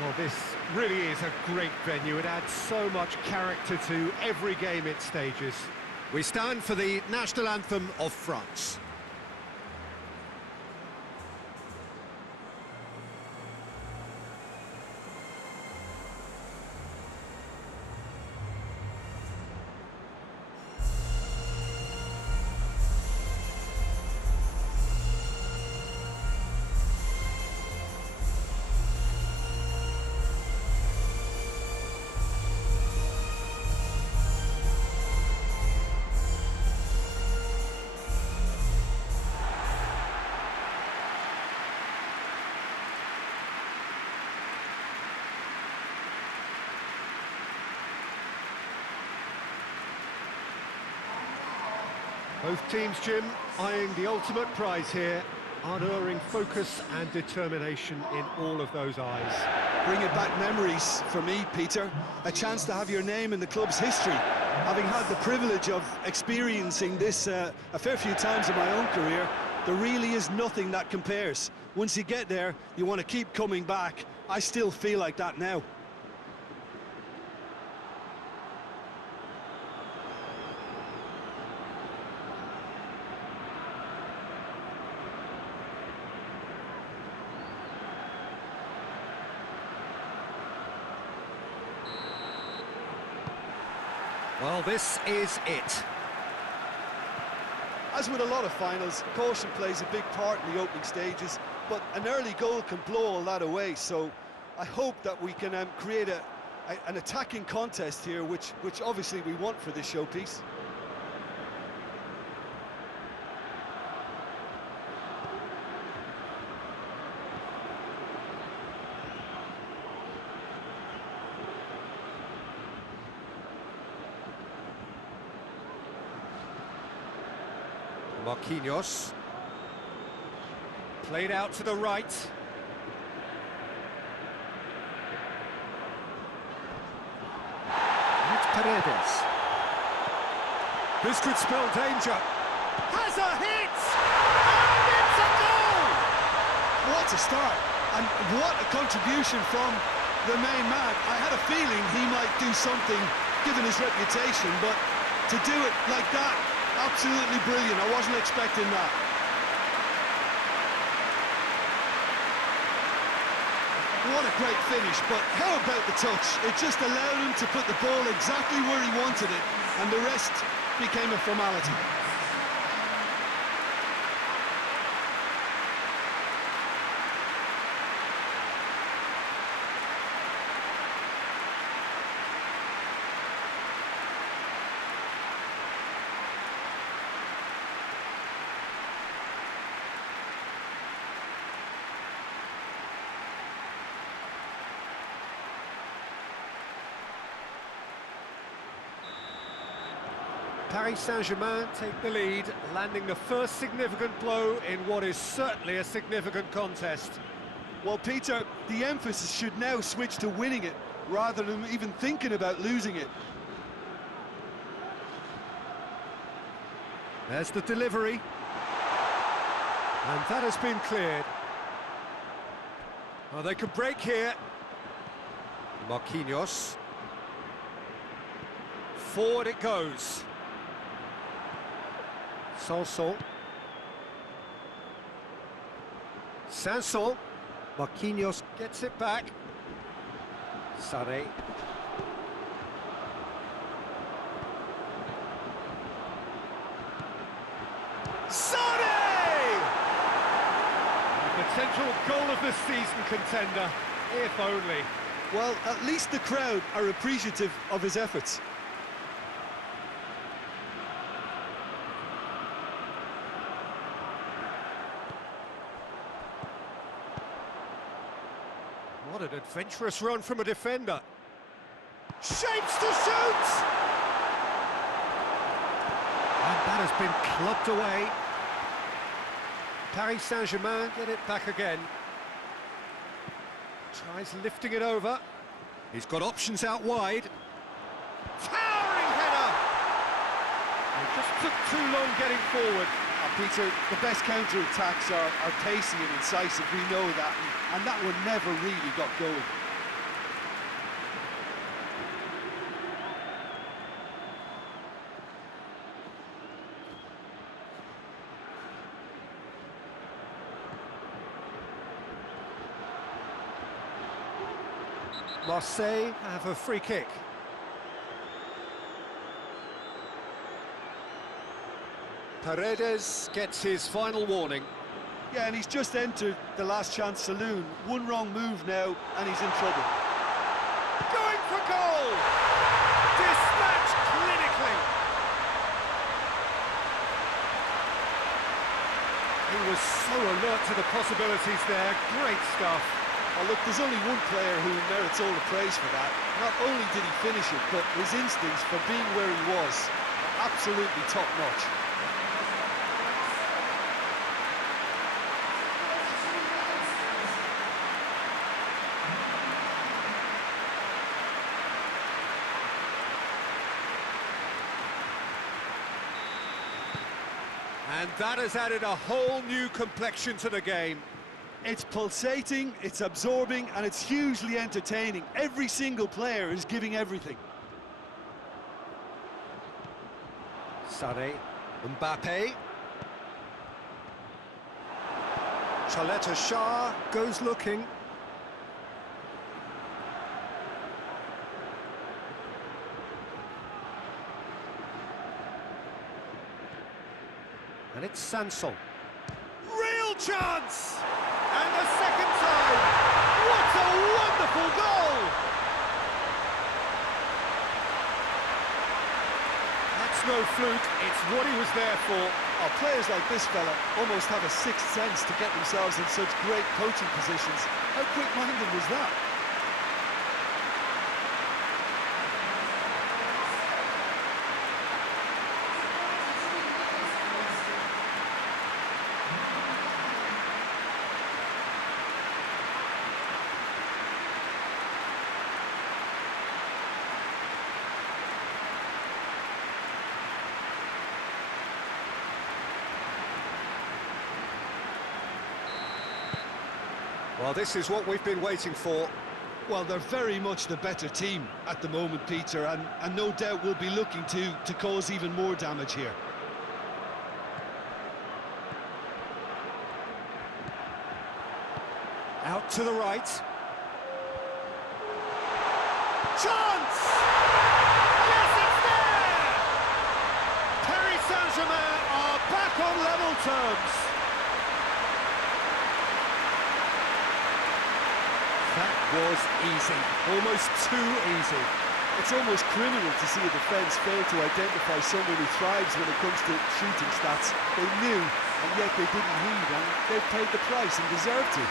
Well, this really is a great venue. It adds so much character to every game it stages. We stand for the national anthem of France. Both teams, Jim, eyeing the ultimate prize here, unerring focus and determination in all of those eyes. Bringing back memories for me, Peter. A chance to have your name in the club's history. Having had the privilege of experiencing this a fair few times in my own career, there really is nothing that compares. Once you get there, you want to keep coming back. I still feel like that now. Well, this is it. As with a lot of finals, caution plays a big part in the opening stages, but an early goal can blow all that away, so I hope that we can create an attacking contest here, which obviously we want for this showpiece. Marquinhos. Played out to the right. And Paredes. This could spell danger. Has a hit! And it's a goal! What a start, and what a contribution from the main man. I had a feeling he might do something, given his reputation, but to do it like that, absolutely brilliant. I wasn't expecting that. What a great finish, but how about the touch? It just allowed him to put the ball exactly where he wanted it, and the rest became a formality. Paris Saint-Germain take the lead, landing the first significant blow in what is certainly a significant contest. Well, Peter, the emphasis should now switch to winning it, rather than even thinking about losing it. There's the delivery. And that has been cleared. Well, they could break here. Marquinhos. Forward it goes. Sanson. Sanson. Marquinhos gets it back. Sarri. Sarri! Potential goal of the season contender, if only. Well, at least the crowd are appreciative of his efforts. What an adventurous run from a defender. Shapes to shoot! And that has been clubbed away. Paris Saint-Germain get it back again. Tries lifting it over. He's got options out wide. Towering header! He just took too long getting forward. Peter, the best counter-attacks are pacey and incisive, we know that, and that one never really got going. Marseille have a free kick. Paredes gets his final warning. Yeah, and he's just entered the last chance saloon. One wrong move now, and he's in trouble. Going for goal! Dispatched clinically. He was so alert to the possibilities there. Great stuff. Oh, look, there's only one player who merits all the praise for that. Not only did he finish it, but his instincts for being where he was are absolutely top-notch. And that has added a whole new complexion to the game. It's pulsating, it's absorbing, and it's hugely entertaining. Every single player is giving everything. Sané, Mbappe. Chaleta Shah goes looking. And it's Sanson. Real chance! And the second time! What a wonderful goal! That's no fluke, it's what he was there for. Oh, players like this fella almost have a sixth sense to get themselves in such great coaching positions. How quick-minded was that? Well, this is what we've been waiting for. Well, they're very much the better team at the moment, Peter, and no doubt will be looking to cause even more damage here. Out to the right. Chance! Yes, it's there! Paris Saint-Germain are back on level terms. That was easy, almost too easy. It's almost criminal to see a defence fail to identify someone who thrives when it comes to shooting stats. They knew, and yet they didn't heed, and they paid the price and deserved to.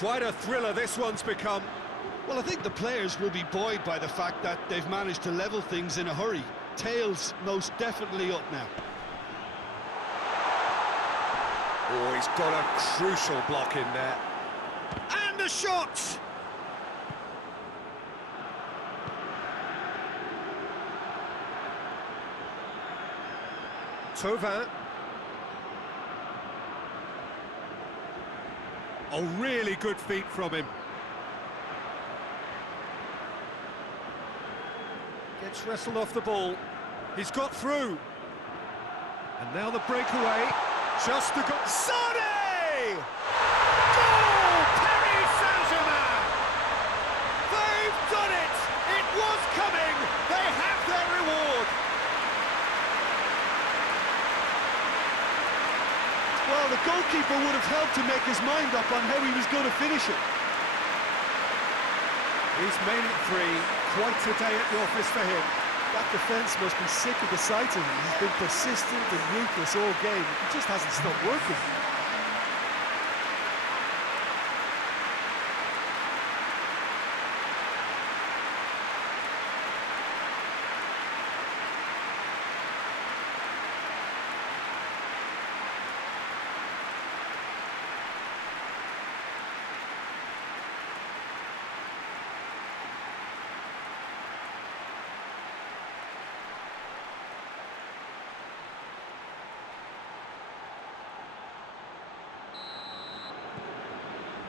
Quite a thriller this one's become. Well, I think the players will be buoyed by the fact that they've managed to level things in a hurry. Tails most definitely up now. Oh, he's got a crucial block in there. And a shot! Thauvin. Oh, really good feet from him. Gets wrestled off the ball. He's got through. And now the breakaway. Just a goal. Sané! Goal! Paris Saint-Germain! They've done it! It was coming! goalkeeper would have helped to make his mind up on how he was going to finish it. He's made it free. Quite a day at the office for him. That defence must be sick of the sight of him. He's been persistent and ruthless all game. He just hasn't stopped working.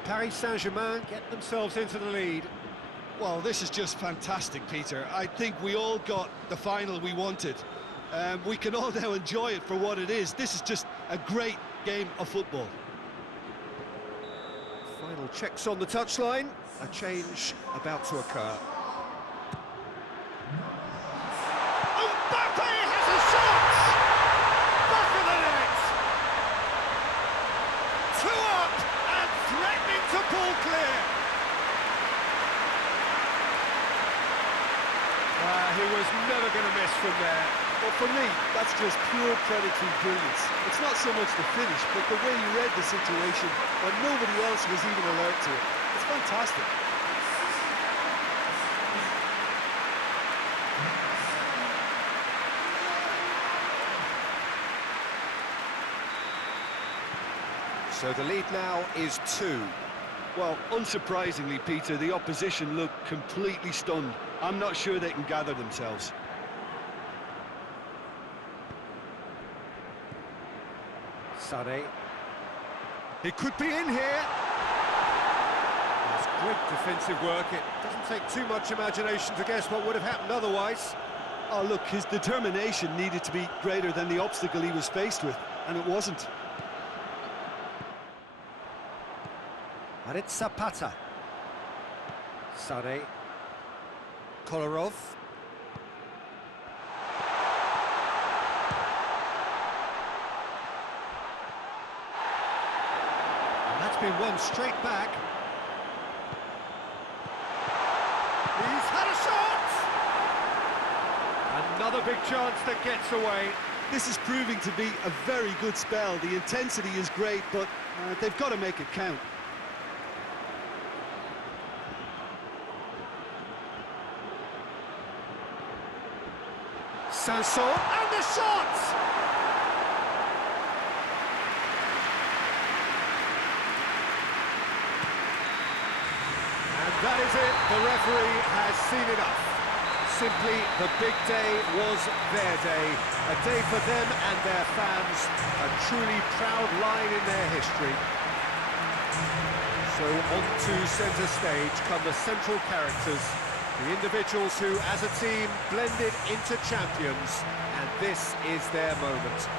Paris Saint-Germain get themselves into the lead. Well, this is just fantastic, Peter. I think we all got the final we wanted. We can all now enjoy it for what it is. This is just a great game of football. Final checks on the touchline. A change about to occur. Mbappe has a shot! Back of the net! 2 up and threatening to pull clear. He was never going to miss from there. Well, for me, that's just pure predatory brilliance. It's not so much the finish, but the way he read the situation when nobody else was even alert to it. It's fantastic. So the lead now is 2. Well, unsurprisingly, Peter, the opposition look completely stunned. I'm not sure they can gather themselves. Sané. He could be in here. That's great defensive work. It doesn't take too much imagination to guess what would have happened otherwise. Oh, look, his determination needed to be greater than the obstacle he was faced with, and it wasn't. Harit Zapata. Sané. Kolarov. And that's been won straight back. He's had a shot! Another big chance that gets away. This is proving to be a very good spell. The intensity is great, but they've got to make it count. Sanson, and the shot! And that is it, the referee has seen enough. Simply, the big day was their day. A day for them and their fans, a truly proud line in their history. So on to centre stage come the central characters, the individuals who, as a team, blended into champions, and this is their moment.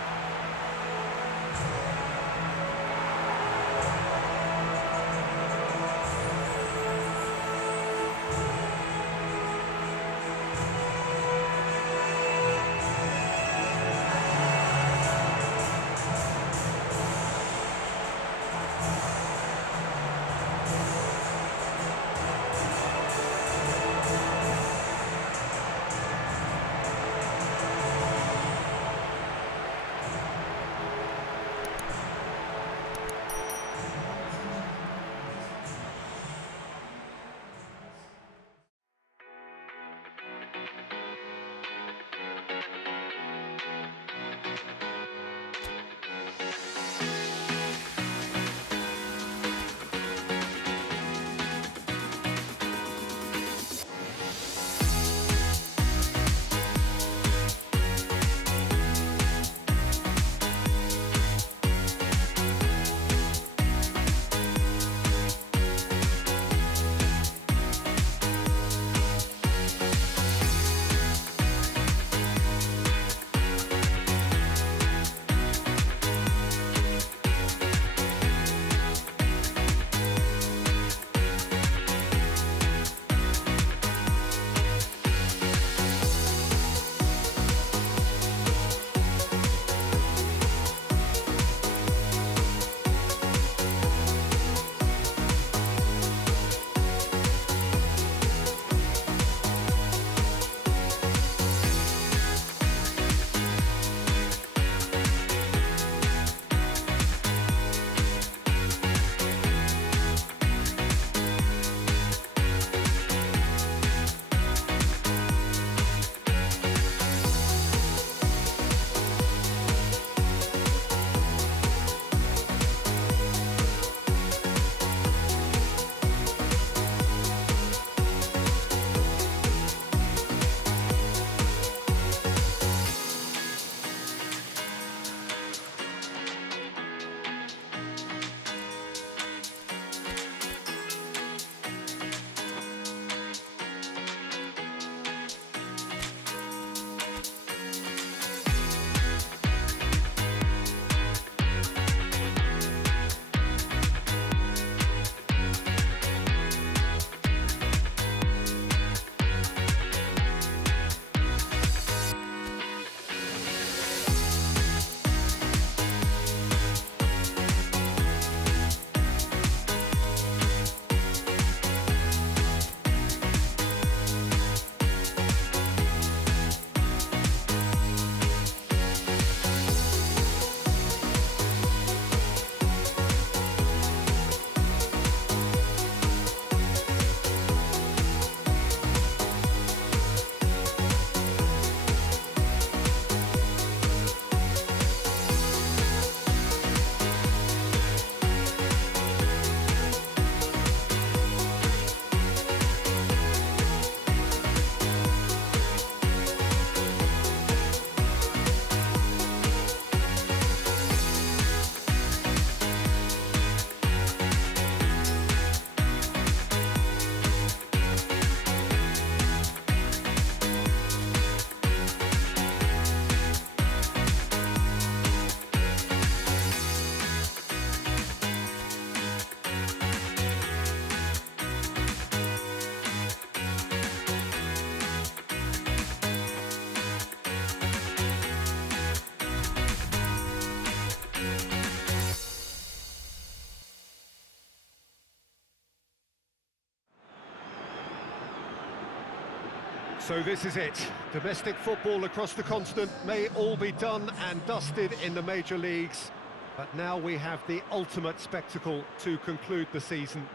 So this is it. Domestic football across the continent may all be done and dusted in the major leagues. But now we have the ultimate spectacle to conclude the season.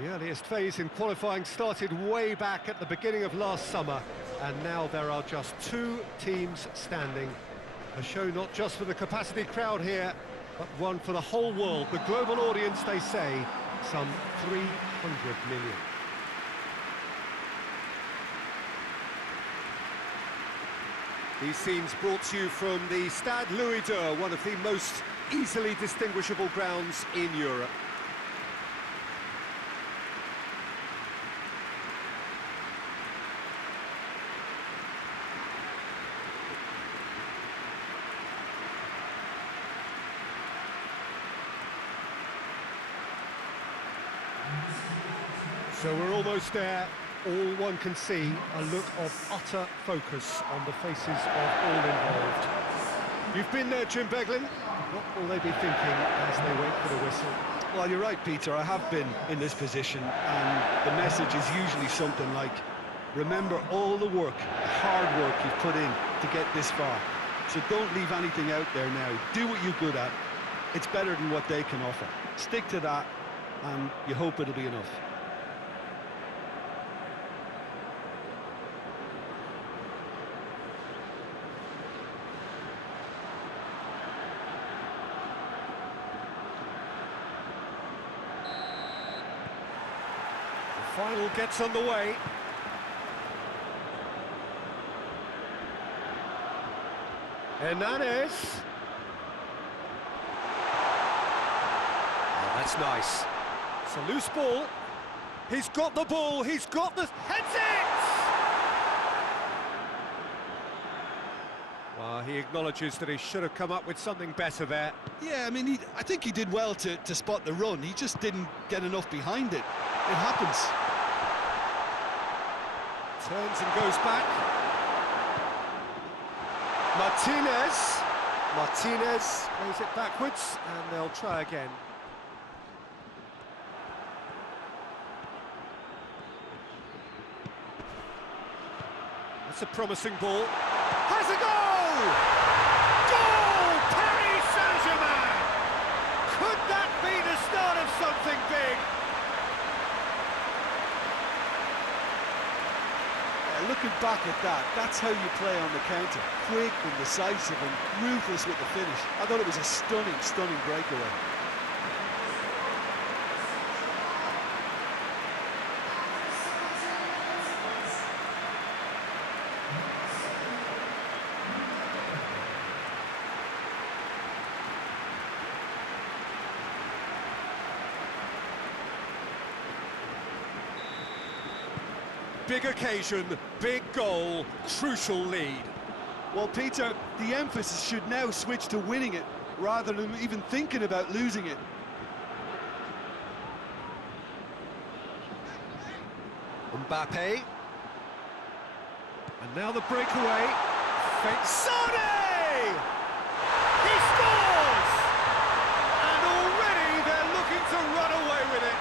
The earliest phase in qualifying started way back at the beginning of last summer, and now there are just 2 teams standing. A show not just for the capacity crowd here, but one for the whole world. The global audience, they say, some 300 million. These scenes brought to you from the Stade Louis II, one of the most easily distinguishable grounds in Europe. So we're almost there. All one can see, a look of utter focus on the faces of all involved. You've been there, Jim Beglin. What will they be thinking as they wait for the whistle? Well, you're right, Peter. I have been in this position, and the message is usually something like, remember all the work, the hard work you've put in to get this far. So don't leave anything out there now. Do what you're good at. It's better than what they can offer. Stick to that, and you hope it'll be enough. Final gets underway. Hernandez. Oh, that's nice. It's a loose ball. He's got the ball. He's got the... Heads it! Well, he acknowledges that he should have come up with something better there. Yeah, I mean, I think he did well to spot the run. He just didn't get enough behind it. It happens. Turns and goes back. Martinez plays it backwards, and they'll try again. That's a promising ball. Has a goal! Goal! Paris Saint-Germain! Could that be the start of something big? Looking back at that, that's how you play on the counter. Quick and decisive and ruthless with the finish. I thought it was a stunning, stunning breakaway. Big occasion, big goal, crucial lead. Well, Peter, the emphasis should now switch to winning it, rather than even thinking about losing it. Mbappe. And now the breakaway. Sane! He scores! And already they're looking to run away with it.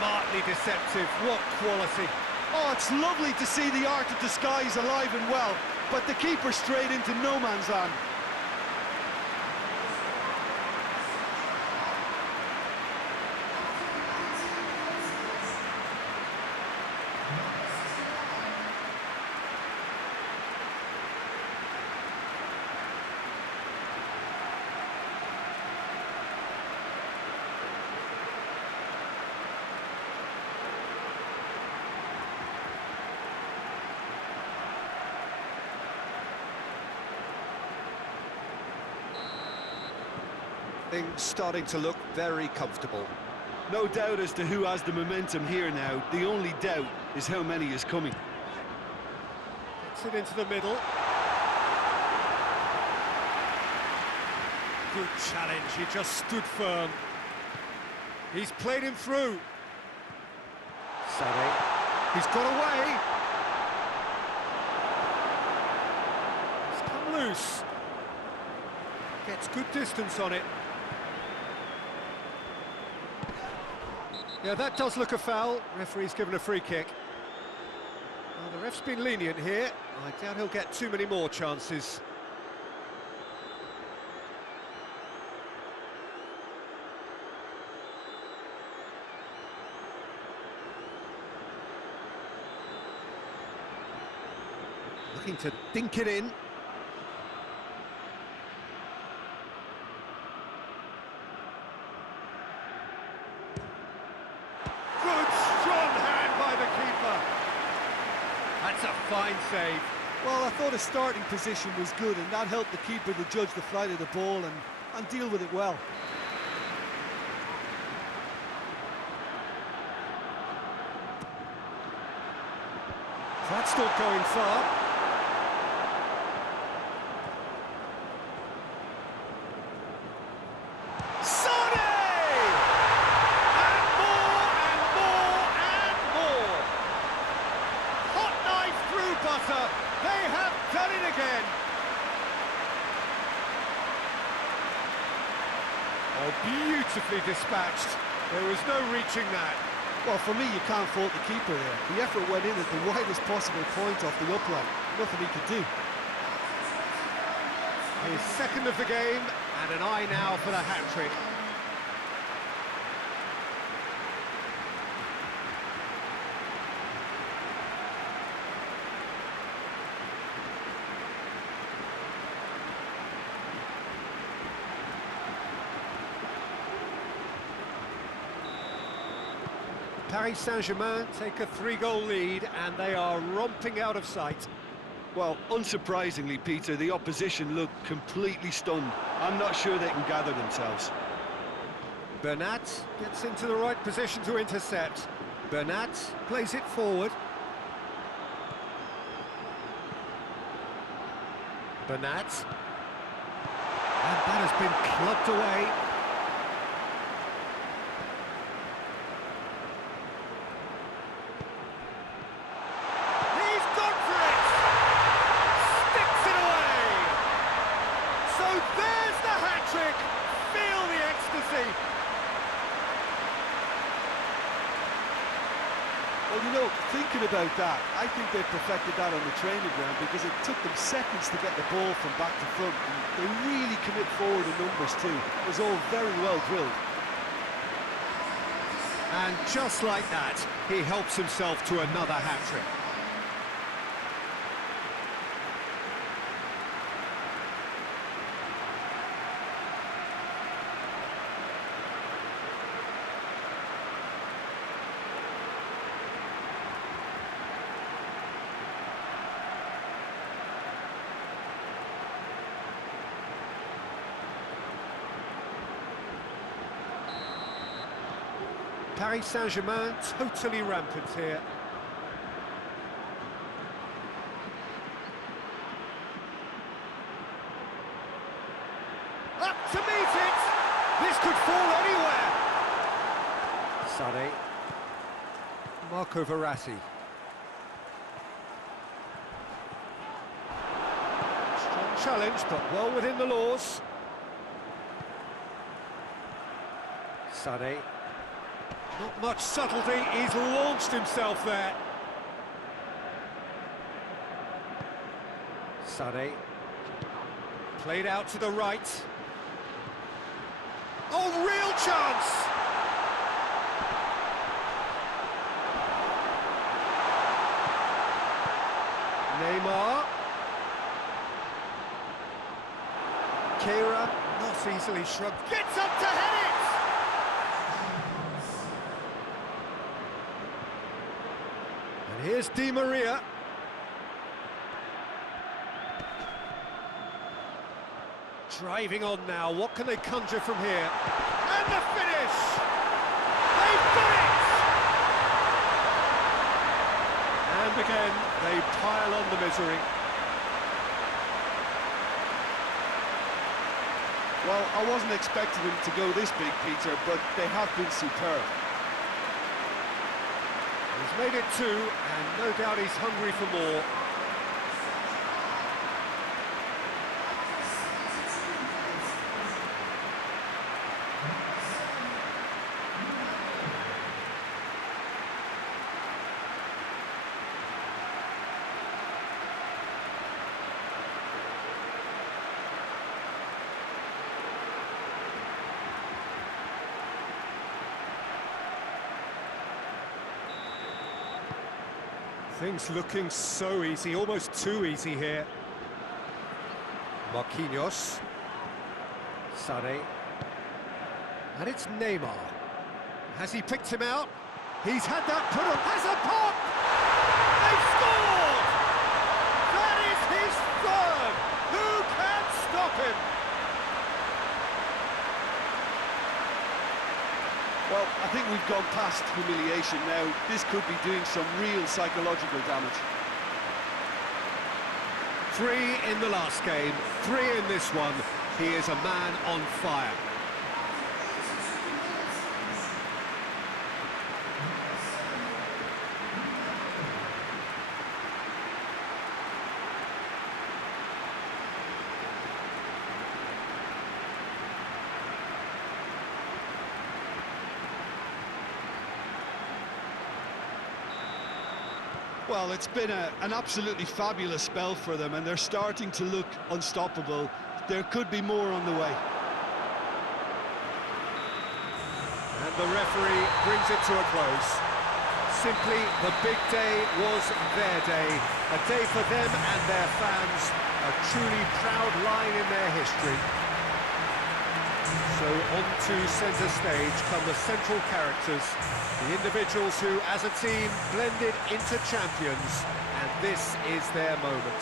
Smartly deceptive, what quality. Oh, it's lovely to see the art of disguise alive and well, but the keeper straight into no man's land. Things starting to look very comfortable. No doubt as to who has the momentum here now. The only doubt is how many is coming. Gets it into the middle. Good challenge, he just stood firm. He's played him through. Sané, he's got away. He's come loose. Gets good distance on it. Yeah, that does look a foul. Referee's given a free kick. Well, the ref's been lenient here. I doubt he'll get too many more chances. Looking to dink it in. Good, strong hand by the keeper. That's a fine save. Well, I thought his starting position was good, and that helped the keeper to judge the flight of the ball and deal with it well. That's not going far. They have done it again. Oh, beautifully dispatched. There was no reaching that. Well, for me, you can't fault the keeper there. The effort went in at the widest possible point off the upright. Nothing he could do. His second of the game, and an eye now for the hat-trick. Paris Saint-Germain take a 3-goal lead, and they are romping out of sight. Well, unsurprisingly, Peter, the opposition look completely stunned. I'm not sure they can gather themselves. Bernat gets into the right position to intercept. Bernat plays it forward. Bernat. And that has been clubbed away. Feel the ecstasy. Well, you know, thinking about that, I think they perfected that on the training ground because it took them seconds to get the ball from back to front. And they really commit forward in numbers too. It was all very well drilled. And just like that, he helps himself to another hat-trick. Paris Saint-Germain totally rampant here. Up to meet it! This could fall anywhere! Sané. Marco Verratti. Strong challenge, but well within the laws. Sané. Not much subtlety, he's launched himself there. Sané. Played out to the right. Oh, real chance! Neymar. Keira, not easily shrugged. Gets up to head it! Here's Di Maria. Driving on now, what can they conjure from here? And the finish! They've got it! And again, they pile on the misery. Well, I wasn't expecting them to go this big, Peter, but they have been superb. He's made it 2, and no doubt he's hungry for more. Things looking so easy, almost too easy here. Marquinhos. Sané. And it's Neymar. Has he picked him out? He's had that put on. Has a pop! They've scored! That is his third! Who can stop him? Well, I think we've gone past humiliation now. This could be doing some real psychological damage. 3 in the last game, 3 in this one. He is a man on fire. Well, it's been an absolutely fabulous spell for them, and they're starting to look unstoppable. There could be more on the way. And the referee brings it to a close. Simply, the big day was their day. A day for them and their fans. A truly proud line in their history. So on to centre stage come the central characters, the individuals who, as a team, blended into champions, and this is their moment.